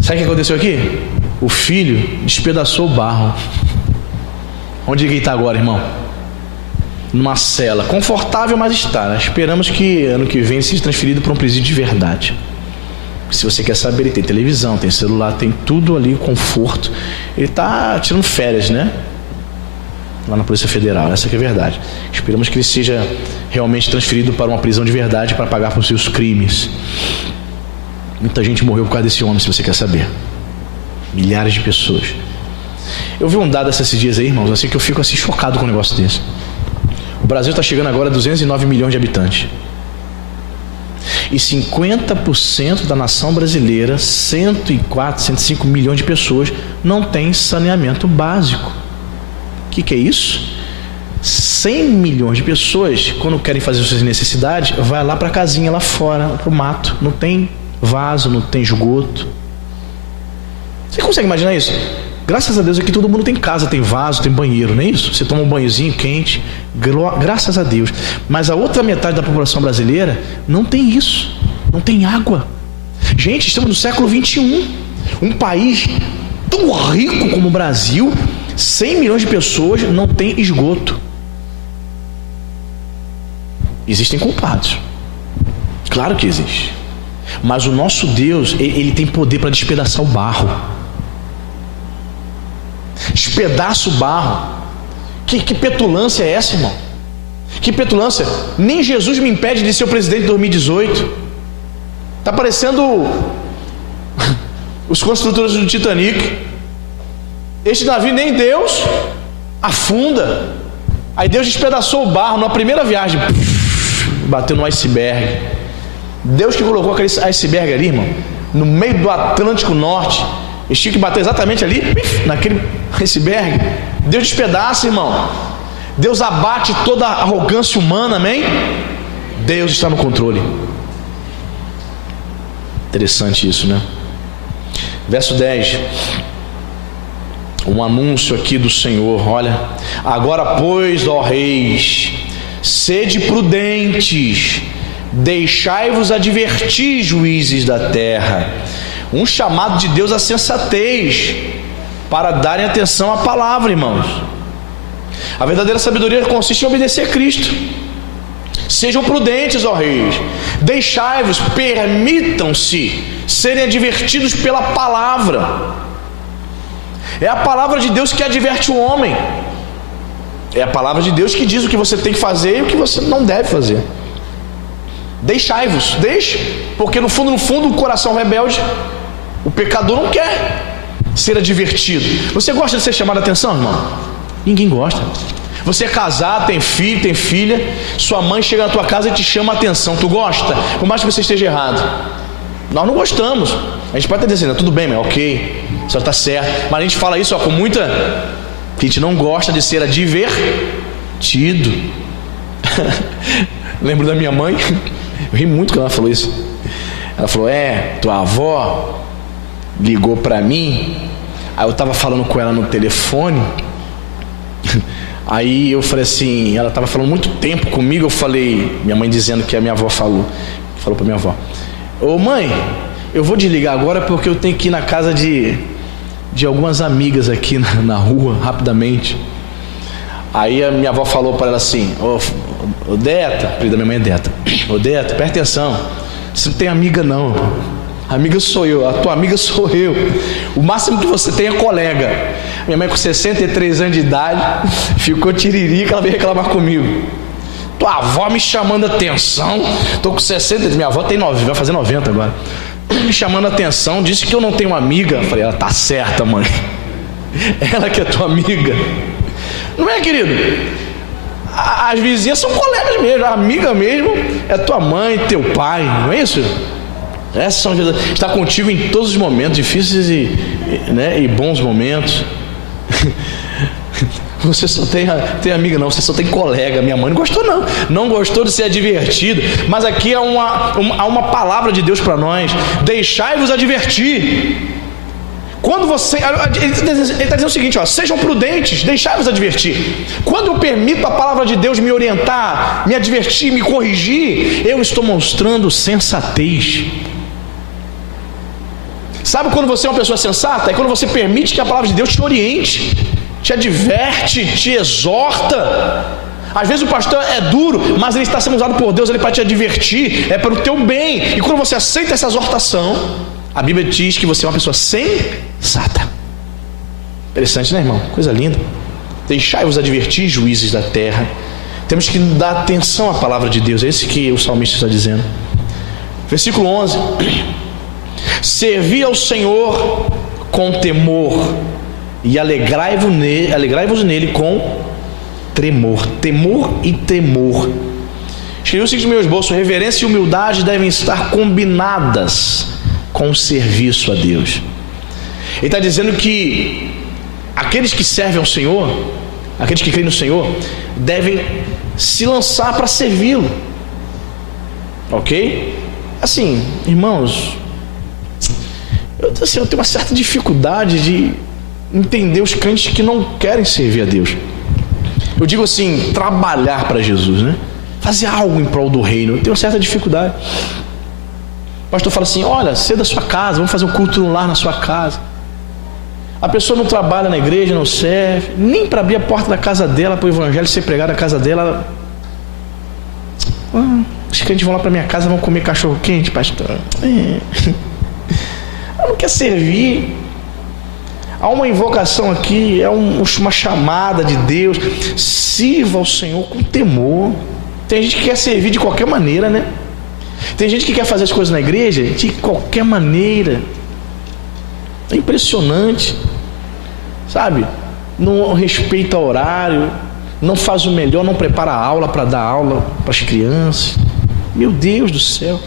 Sabe o que aconteceu aqui? O Filho despedaçou o barro. Onde ele está agora, irmão? Numa cela, confortável, mas está, né? Esperamos que ano que vem ele seja transferido para um presídio de verdade. Se você quer saber, ele tem televisão, tem celular, tem tudo ali, conforto. Ele está tirando férias, né? Lá na Polícia Federal, essa que é a verdade. Esperamos que ele seja realmente transferido para uma prisão de verdade para pagar por seus crimes. Muita gente morreu por causa desse homem, se você quer saber. Milhares de pessoas. Eu vi um dado esses dias aí, irmãos, assim que eu fico assim chocado com um negócio desse. O Brasil está chegando agora a 209 milhões de habitantes. E 50% da nação brasileira, 104, 105 milhões de pessoas, não tem saneamento básico. O que é isso? 100 milhões de pessoas, quando querem fazer suas necessidades, vai lá para a casinha lá fora, para o mato. Não tem vaso, não tem esgoto. Você consegue imaginar isso? Graças a Deus aqui todo mundo tem casa, tem vaso, tem banheiro, não é isso? Você toma um banhozinho quente, graças a Deus. Mas a outra metade da população brasileira não tem isso, não tem água. Gente, estamos no século XXI. Um país tão rico como o Brasil 100 milhões de pessoas não têm esgoto. Existem culpados, claro que existe, mas o nosso Deus, ele tem poder para despedaçar o barro. Despedaça o barro. Que petulância é essa, irmão? Que petulância. Nem Jesus me impede de ser o presidente de 2018. Está parecendo os construtores do Titanic. Este navio nem Deus afunda. Aí Deus despedaçou o barro na primeira viagem, bateu no iceberg. Deus que colocou aquele iceberg ali, irmão, no meio do Atlântico Norte. Eles tinham que bater exatamente ali, naquele iceberg. Deus despedaça, irmão. Deus abate toda a arrogância humana, amém? Deus está no controle. Interessante isso, né? Verso 10. Um anúncio aqui do Senhor, olha: agora pois, ó reis, sede prudentes, deixai-vos advertir, juízes da terra. Um chamado de Deus à sensatez, para darem atenção à palavra, irmãos. A verdadeira sabedoria consiste em obedecer a Cristo. Sejam prudentes, ó reis, deixai-vos, permitam-se serem advertidos pela palavra. É a palavra de Deus que adverte o homem. É a palavra de Deus que diz o que você tem que fazer e o que você não deve fazer. Deixai-vos, deixe, porque no fundo, o coração rebelde, o pecador não quer ser advertido. Você gosta de ser chamado a atenção, irmão? Ninguém gosta. Você é casado, tem filho, tem filha, sua mãe chega na tua casa e te chama a atenção. Tu gosta? Por mais que você esteja errado. Nós não gostamos. A gente pode estar dizendo, tudo bem, mas ok, só está certo. Mas a gente fala isso com muita... A gente não gosta de ser advertido. Lembro da minha mãe, eu ri muito quando ela falou isso. Ela falou, tua avó ligou para mim. Aí eu estava falando com ela no telefone. Aí eu falei assim, ela estava falando muito tempo comigo. Eu falei, minha mãe dizendo que a minha avó falou para minha avó, ô mãe, eu vou desligar agora porque eu tenho que ir na casa de algumas amigas aqui na rua, rapidamente. Aí a minha avó falou para ela assim, ô Deta, a filha da minha mãe é Deta, ô Deta, presta atenção, você não tem amiga não, amiga sou eu, a tua amiga sou eu, o máximo que você tem é colega. Minha mãe com 63 anos de idade ficou tiririca, ela veio reclamar comigo, tua avó me chamando a atenção, tô com 60, minha avó tem 9, vai fazer 90 agora, me chamando a atenção, disse que eu não tenho amiga. Eu falei, ela tá certa, mãe, ela que é tua amiga, não é, querido? As vizinhas são colegas mesmo, a amiga mesmo é tua mãe, teu pai, não é isso? Essas são, está contigo em todos os momentos difíceis e bons momentos. Você só tem amiga não, você só tem colega. Minha mãe não gostou não gostou de ser advertido. Mas aqui há uma palavra de Deus para nós: deixai-vos advertir. Quando você, ele está dizendo o seguinte, sejam prudentes, deixai-vos advertir. Quando eu permito a palavra de Deus me orientar, me advertir, me corrigir, eu estou mostrando sensatez. Sabe quando você é uma pessoa sensata? É quando você permite que a palavra de Deus te oriente, te adverte, te exorta. Às vezes o pastor é duro, mas ele está sendo usado por Deus, ele para te advertir, é para o teu bem. E quando você aceita essa exortação, a Bíblia diz que você é uma pessoa sensata. Interessante, né, irmão? Coisa linda. Deixai-vos advertir, juízes da terra. Temos que dar atenção à palavra de Deus. É isso que o salmista está dizendo. Versículo 11. Servi ao Senhor com temor e alegrai-vos nele com tremor. Temor e temor. Escrevi o seguinte no meu esboço: reverência e humildade devem estar combinadas com o serviço a Deus. Ele está dizendo que aqueles que servem ao Senhor, aqueles que creem no Senhor, devem se lançar para servi-lo. Ok? Assim, irmãos, eu tenho uma certa dificuldade de entender os crentes que não querem servir a Deus. Eu digo assim, trabalhar para Jesus, né? Fazer algo em prol do reino. Eu tenho uma certa dificuldade. O pastor fala assim, olha, cedo da sua casa, vamos fazer um culto no lar na sua casa. A pessoa não trabalha na igreja, não serve, nem para abrir a porta da casa dela, para o evangelho ser pregado na casa dela. Os crentes vão lá para minha casa, vão comer cachorro quente, pastor. Ela não quer servir. Há uma invocação aqui, é uma chamada de Deus. Sirva ao Senhor com temor. Tem gente que quer servir de qualquer maneira, né? Tem gente que quer fazer as coisas na igreja de qualquer maneira. É impressionante, sabe? Não respeita horário, não faz o melhor, não prepara a aula para dar aula para as crianças. Meu Deus do céu.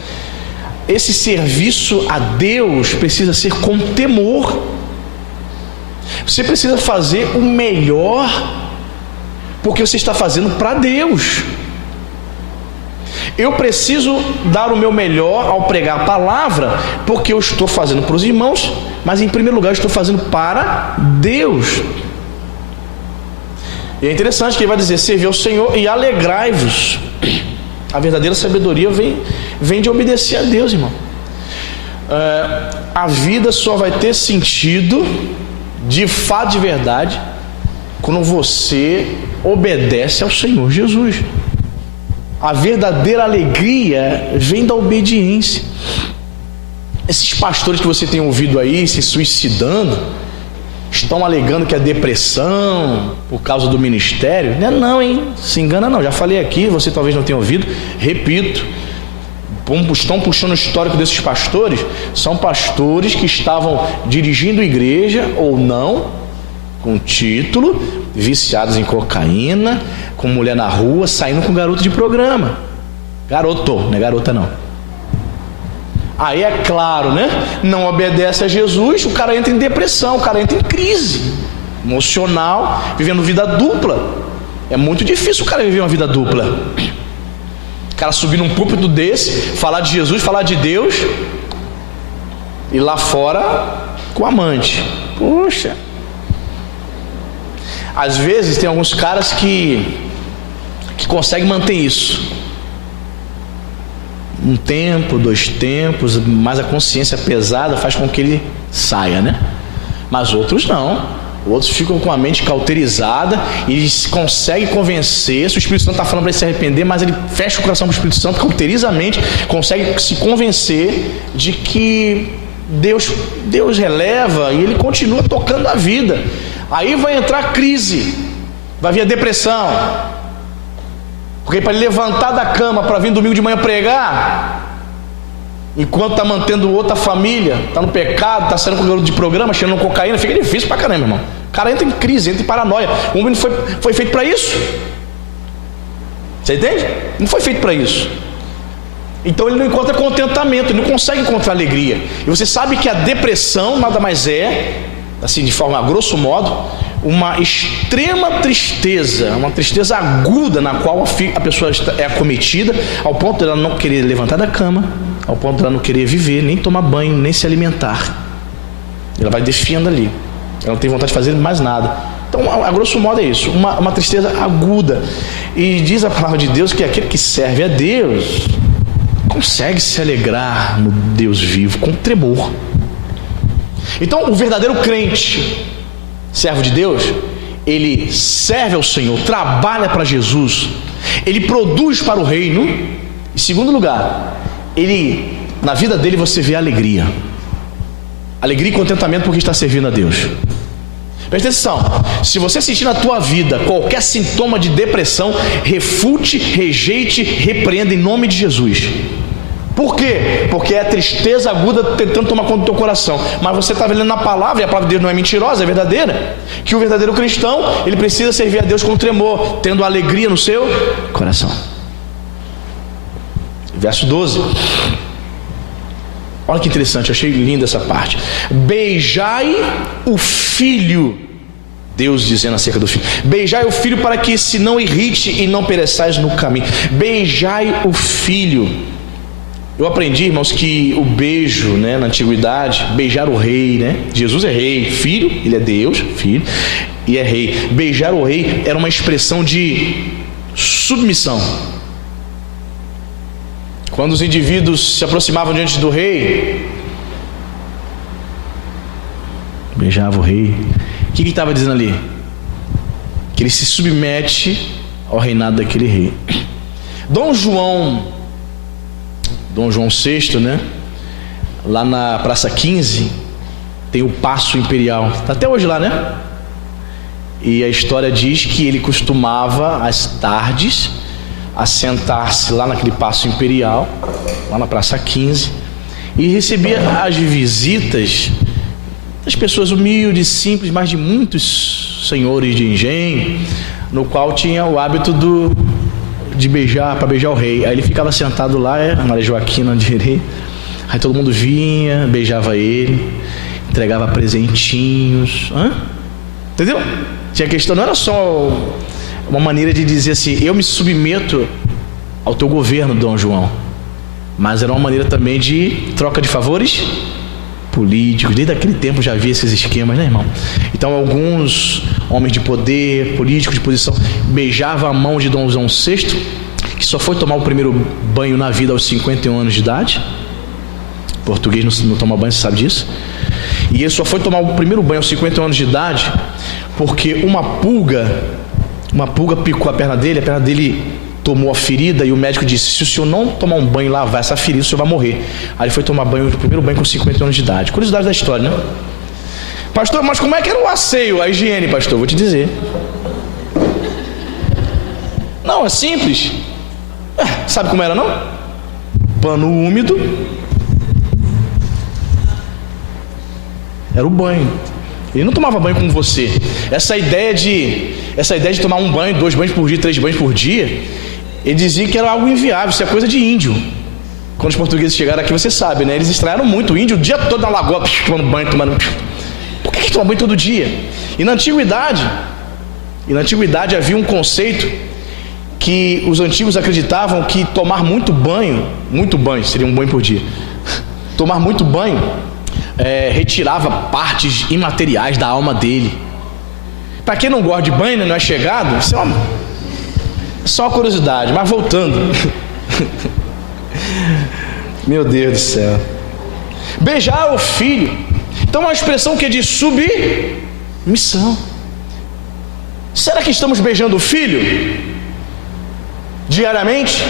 Esse serviço a Deus precisa ser com temor. Você precisa fazer o melhor, porque você está fazendo para Deus. Eu preciso dar o meu melhor ao pregar a palavra, porque eu estou fazendo para os irmãos, mas em primeiro lugar eu estou fazendo para Deus. E é interessante que ele vai dizer: servir ao Senhor e alegrai-vos. A verdadeira sabedoria vem de obedecer a Deus, irmão. A vida só vai ter sentido, de fato, de verdade, quando você obedece ao Senhor Jesus. A verdadeira alegria vem da obediência. Esses pastores que você tem ouvido aí se suicidando, estão alegando que é depressão por causa do ministério. Não é não, hein? Se engana não. Já falei aqui, você talvez não tenha ouvido. Repito, estão puxando o histórico desses pastores. São pastores que estavam dirigindo igreja ou não, com título, viciados em cocaína, com mulher na rua, saindo com garoto de programa. Garoto, não é garota não. Aí é claro, né? Não obedece a Jesus, o cara entra em depressão, o cara entra em crise emocional, vivendo vida dupla. É muito difícil o cara viver uma vida dupla. O cara subir num púlpito desse, falar de Jesus, falar de Deus, e lá fora com amante. Poxa. Às vezes tem alguns caras que conseguem manter isso. Um tempo, 2 tempos, mas a consciência pesada faz com que ele saia, né? Mas outros não. Outros ficam com a mente cauterizada e eles conseguem convencer. Se o Espírito Santo está falando para ele se arrepender, mas ele fecha o coração para o Espírito Santo, cauteriza a mente, consegue se convencer de que Deus releva e ele continua tocando a vida. Aí vai entrar a crise, vai vir a depressão, porque para ele levantar da cama para vir domingo de manhã pregar, enquanto está mantendo outra família, está no pecado, está saindo com o garoto de programa, cheirando cocaína, fica difícil pra caramba, irmão. O cara entra em crise, entra em paranoia. O homem não foi feito para isso. Você entende? Não foi feito para isso. Então ele não encontra contentamento, ele não consegue encontrar alegria. E você sabe que a depressão nada mais é, assim, de forma a grosso modo, uma extrema tristeza, uma tristeza aguda na qual a pessoa é acometida ao ponto de ela não querer levantar da cama, ao ponto de ela não querer viver, nem tomar banho, nem se alimentar. Ela vai definhando ali, ela não tem vontade de fazer mais nada. Então, a grosso modo é isso, uma tristeza aguda. E diz a palavra de Deus que aquele que serve a Deus consegue se alegrar no Deus vivo com tremor. Então o verdadeiro crente, servo de Deus, ele serve ao Senhor, trabalha para Jesus, ele produz para o reino. Em segundo lugar, na vida dele você vê alegria e contentamento porque está servindo a Deus. Presta atenção, se você sentir na tua vida qualquer sintoma de depressão, refute, rejeite, repreenda em nome de Jesus. Por quê? Porque é a tristeza aguda tentando tomar conta do teu coração. Mas você está lendo na palavra, e a palavra de Deus não é mentirosa, é verdadeira, que o verdadeiro cristão, ele precisa servir a Deus com tremor, tendo alegria no seu coração. Verso 12. Olha que interessante, eu achei linda essa parte. Beijai o filho, Deus dizendo acerca do filho. Beijai o filho para que se não irrite e não pereçais no caminho. Beijai o filho. Eu aprendi, irmãos, que o beijo, né, na antiguidade, beijar o rei, né? Jesus é rei, filho, ele é Deus, filho, e é rei. Beijar o rei era uma expressão de submissão. Quando os indivíduos se aproximavam diante do rei, beijava o rei. O que ele estava dizendo ali? Que ele se submete ao reinado daquele rei. Dom João VI, né? Lá na Praça 15 tem o Paço Imperial, está até hoje lá, né? E a história diz que ele costumava às tardes assentar-se lá naquele Paço Imperial, lá na Praça 15, e recebia as visitas das pessoas humildes, simples, mas de muitos senhores de engenho, no qual tinha o hábito de beijar, para beijar o rei. Aí ele ficava sentado lá, Maria Joaquina direita, aí todo mundo vinha, beijava ele, entregava presentinhos. Entendeu? Tinha questão, não era só uma maneira de dizer assim, eu me submeto ao teu governo, Dom João, mas era uma maneira também de troca de favores políticos. Desde aquele tempo já havia esses esquemas, né, irmão? Então alguns homens de poder, políticos de posição, beijavam a mão de Dom João VI, que só foi tomar o primeiro banho na vida aos 51 anos de idade. Português não toma banho, você sabe disso. E ele só foi tomar o primeiro banho aos 51 anos de idade porque uma pulga picou a perna dele tomou a ferida, e o médico disse, se o senhor não tomar um banho e lavar essa ferida, o senhor vai morrer. Aí ele foi tomar o primeiro banho com 50 anos de idade. Curiosidade da história, né? Pastor, mas como é que era o asseio, a higiene, pastor? Vou te dizer. Não, é simples. Sabe como era, não? Pano úmido. Era o banho. Ele não tomava banho como você. Essa ideia de tomar um banho, 2 banhos por dia, 3 banhos por dia, ele dizia que era algo inviável. Isso é coisa de índio. Quando os portugueses chegaram aqui, você sabe, né? Eles estranharam muito o índio o dia todo na lagoa, tomando banho. Por que toma banho todo dia? E na antiguidade havia um conceito que os antigos acreditavam que tomar muito banho, seria um banho por dia, tomar muito banho retirava partes imateriais da alma dele. Para quem não gosta de banho, né, não é chegado, isso é só uma curiosidade. Mas voltando, meu Deus do céu, beijar o filho, então é uma expressão que é de submissão. Será que estamos beijando o filho diariamente,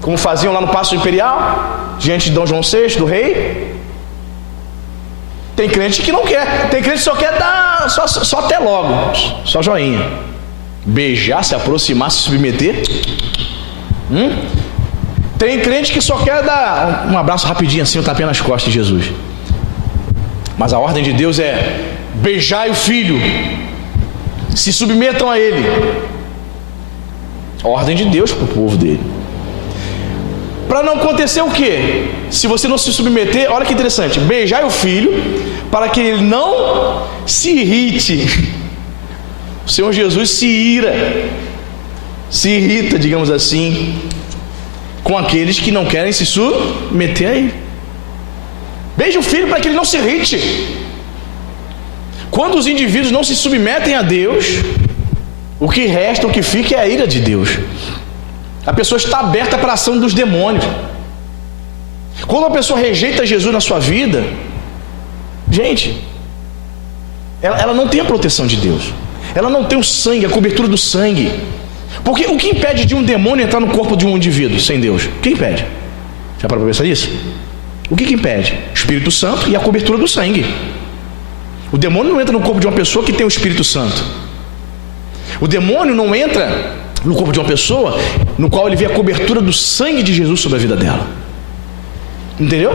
como faziam lá no Paço Imperial, diante de Dom João VI, do rei? Tem crente que não quer, tem crente que só quer dar só até logo, só joinha. Beijar, se aproximar, se submeter. Tem crente que só quer dar um abraço rapidinho assim, um tapinha nas costas de Jesus. Mas a ordem de Deus é: beijai o filho, se submetam a ele. A ordem de Deus para o povo dele. Para não acontecer o quê? Se você não se submeter, olha que interessante, beijai o filho, para que ele não se irrite. O Senhor Jesus se irrita, digamos assim, com aqueles que não querem se submeter a ele. Beije o filho para que ele não se irrite. Quando os indivíduos não se submetem a Deus, o que resta, o que fica é a ira de Deus. A pessoa está aberta para a ação dos demônios. Quando a pessoa rejeita Jesus na sua vida, gente, ela não tem a proteção de Deus. Ela não tem o sangue, a cobertura do sangue. Porque o que impede de um demônio entrar no corpo de um indivíduo sem Deus? O que impede? Já parou para pensar nisso? O que impede? O Espírito Santo e a cobertura do sangue. O demônio não entra no corpo de uma pessoa que tem o Espírito Santo. O demônio não entra no corpo de uma pessoa no qual ele vê a cobertura do sangue de Jesus sobre a vida dela. Entendeu?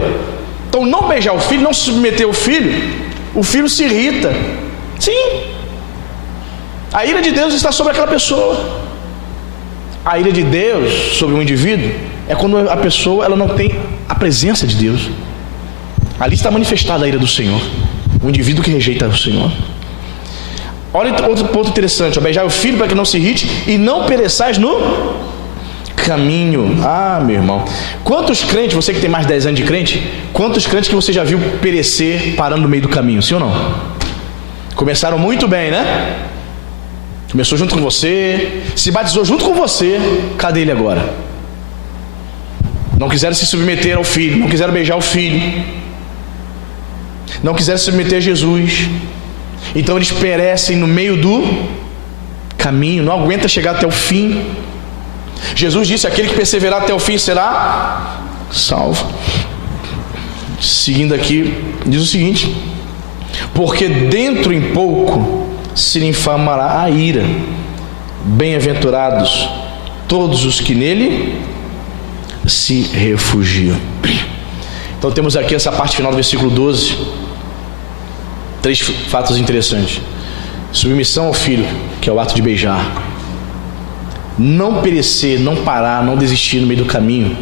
Então não beijar o filho, não se submeter ao filho, o filho se irrita. Sim. A ira de Deus está sobre aquela pessoa. A ira de Deus sobre um indivíduo é quando a pessoa ela não tem a presença de Deus. Ali está manifestada a ira do Senhor. O indivíduo que rejeita o Senhor. Olha outro ponto interessante: beijar o filho para que não se irrite e não pereçais no caminho. Meu irmão, quantos crentes, você que tem mais de 10 anos de crente, quantos crentes que você já viu perecer parando no meio do caminho, sim ou não? Começaram muito bem, né? Começou junto com você, se batizou junto com você, cadê ele agora? Não quiseram se submeter ao filho, não quiseram beijar o filho. não quiseram se submeter a Jesus, então eles perecem no meio do caminho, não aguenta chegar até o fim. Jesus disse: aquele que perseverar até o fim será salvo. Seguindo aqui, diz o seguinte: porque dentro em pouco se lhe infamará a ira. Bem-aventurados todos os que nele se refugiam. Então temos aqui essa parte final do versículo 12, 3 fatos interessantes: submissão ao Filho, que é o ato de beijar, não perecer, não parar, não desistir no meio do caminho.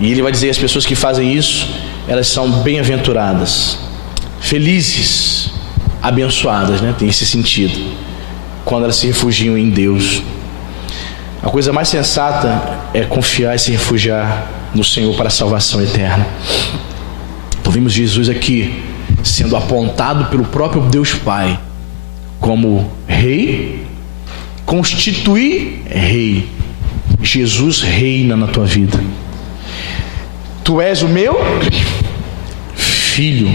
E ele vai dizer: as pessoas que fazem isso, elas são bem-aventuradas, felizes, abençoadas, né? Tem esse sentido, quando elas se refugiam em Deus. A coisa mais sensata é confiar e se refugiar no Senhor para a salvação eterna. Então vimos Jesus aqui sendo apontado pelo próprio Deus Pai como rei, constituir rei. Jesus reina na tua vida. Tu és o meu filho.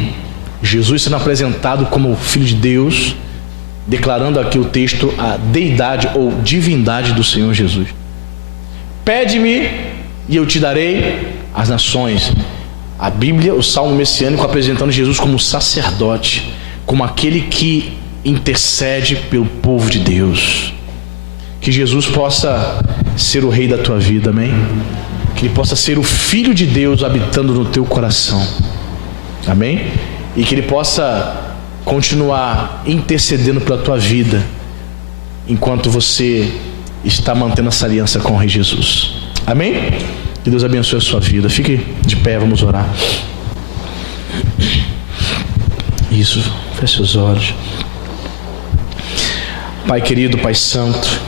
Jesus sendo apresentado como filho de Deus, declarando aqui o texto a deidade ou divindade do Senhor Jesus. Pede-me e eu te darei as nações. A Bíblia, o Salmo messiânico, apresentando Jesus como sacerdote, como aquele que intercede pelo povo de Deus. Que Jesus possa ser o rei da tua vida, amém? Que ele possa ser o Filho de Deus habitando no teu coração, amém? E que ele possa continuar intercedendo pela tua vida enquanto você está mantendo essa aliança com o Rei Jesus, amém? Que Deus abençoe a sua vida. Fique de pé, vamos orar. Isso, feche os olhos. Pai querido, Pai santo,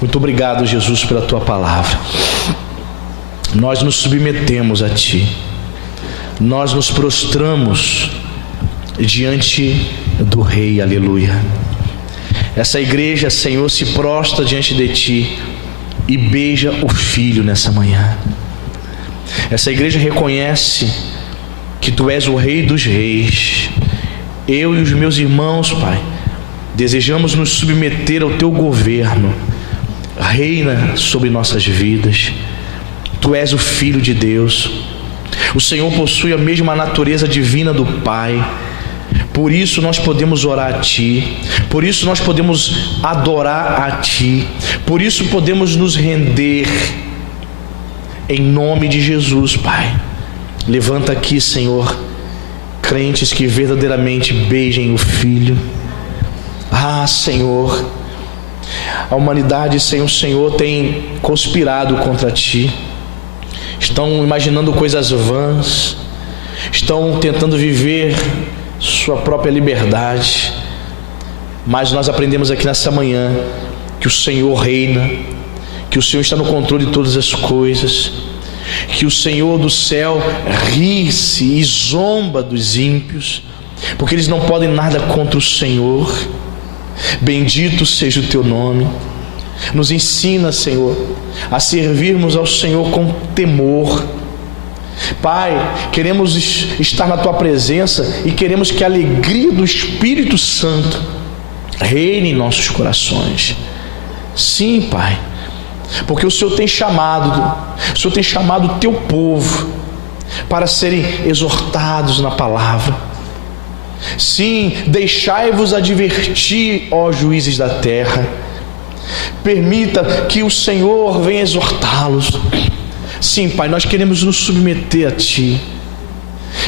muito obrigado, Jesus, pela tua palavra. Nós nos submetemos a ti, nós nos prostramos diante do Rei, aleluia. Essa igreja, Senhor, se prostra diante de ti e beija o Filho nessa manhã. Essa igreja reconhece que tu és o Rei dos reis. Eu e os meus irmãos, Pai, desejamos nos submeter ao teu governo. Reina sobre nossas vidas. Tu és o Filho de Deus. O Senhor possui a mesma natureza divina do Pai. Por isso nós podemos orar a ti, por isso nós podemos adorar a ti, por isso podemos nos render em nome de Jesus, Pai. Levanta aqui, Senhor, crentes que verdadeiramente beijem o Filho. Ah, Senhor, a humanidade sem o Senhor tem conspirado contra ti, estão imaginando coisas vãs, estão tentando viver sua própria liberdade, mas nós aprendemos aqui nessa manhã que o Senhor reina, que o Senhor está no controle de todas as coisas, que o Senhor do céu ri-se e zomba dos ímpios, porque eles não podem nada contra o Senhor. Bendito seja o teu nome. Nos ensina, Senhor, a servirmos ao Senhor com temor. Pai, queremos estar na tua presença e queremos que a alegria do Espírito Santo reine em nossos corações. Sim, Pai, porque o Senhor tem chamado o teu povo para serem exortados na palavra. Sim, deixai-vos advertir, ó juízes da terra. Permita que o Senhor venha exortá-los. Sim, Pai, nós queremos nos submeter a ti,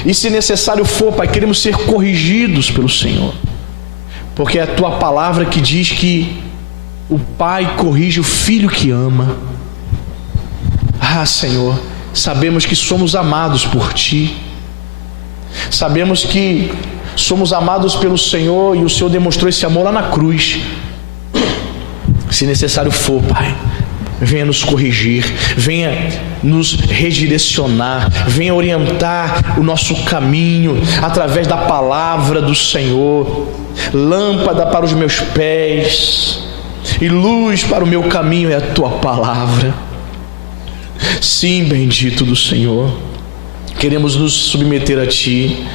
e se necessário for, Pai, queremos ser corrigidos pelo Senhor, porque é a tua palavra que diz que o Pai corrige o filho que ama. Ah, Senhor, sabemos que somos amados por ti, sabemos que somos amados pelo Senhor, e o Senhor demonstrou esse amor lá na cruz. Se necessário for, Pai, venha nos corrigir, venha nos redirecionar, venha orientar o nosso caminho através da palavra do Senhor. Lâmpada para os meus pés e luz para o meu caminho é a tua palavra. Sim, bendito do Senhor, queremos nos submeter a ti,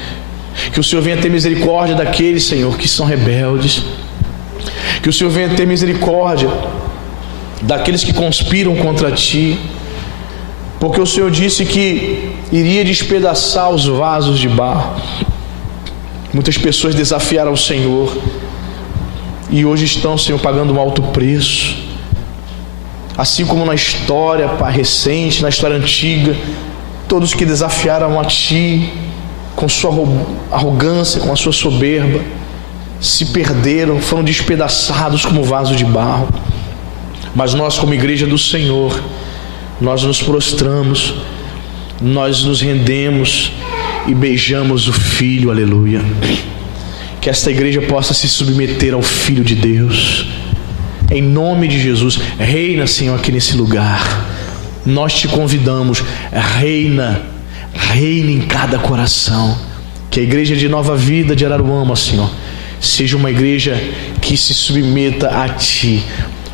Que o Senhor venha ter misericórdia daqueles, Senhor, que são rebeldes. Que o Senhor venha ter misericórdia daqueles que conspiram contra Ti, porque o Senhor disse que iria despedaçar os vasos de barro. Muitas pessoas desafiaram o Senhor e hoje estão, Senhor, pagando um alto preço. Assim como na história, Pai, recente, na história antiga, todos que desafiaram a Ti com sua arrogância, com a sua soberba, se perderam, foram despedaçados como vaso de barro. Mas nós, como igreja do Senhor, nós nos prostramos, nós nos rendemos e beijamos o Filho, aleluia. Que esta igreja possa se submeter ao Filho de Deus, em nome de Jesus. Reina, Senhor, aqui nesse lugar. Nós te convidamos, reina em cada coração. Que a igreja de Nova Vida de Araruama, Senhor, seja uma igreja que se submeta a Ti,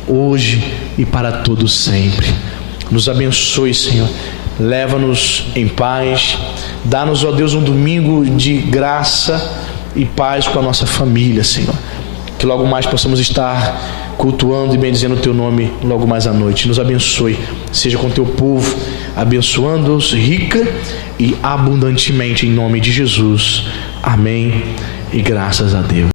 hoje e para todo sempre. Nos abençoe, Senhor. Leva-nos em paz. Dá-nos, ó Deus, um domingo de graça e paz com a nossa família, Senhor. Que logo mais possamos estar cultuando e bendizendo o Teu nome logo mais à noite. Nos abençoe. Seja com Teu povo, abençoando-os rica e abundantemente, em nome de Jesus. Amém e graças a Deus.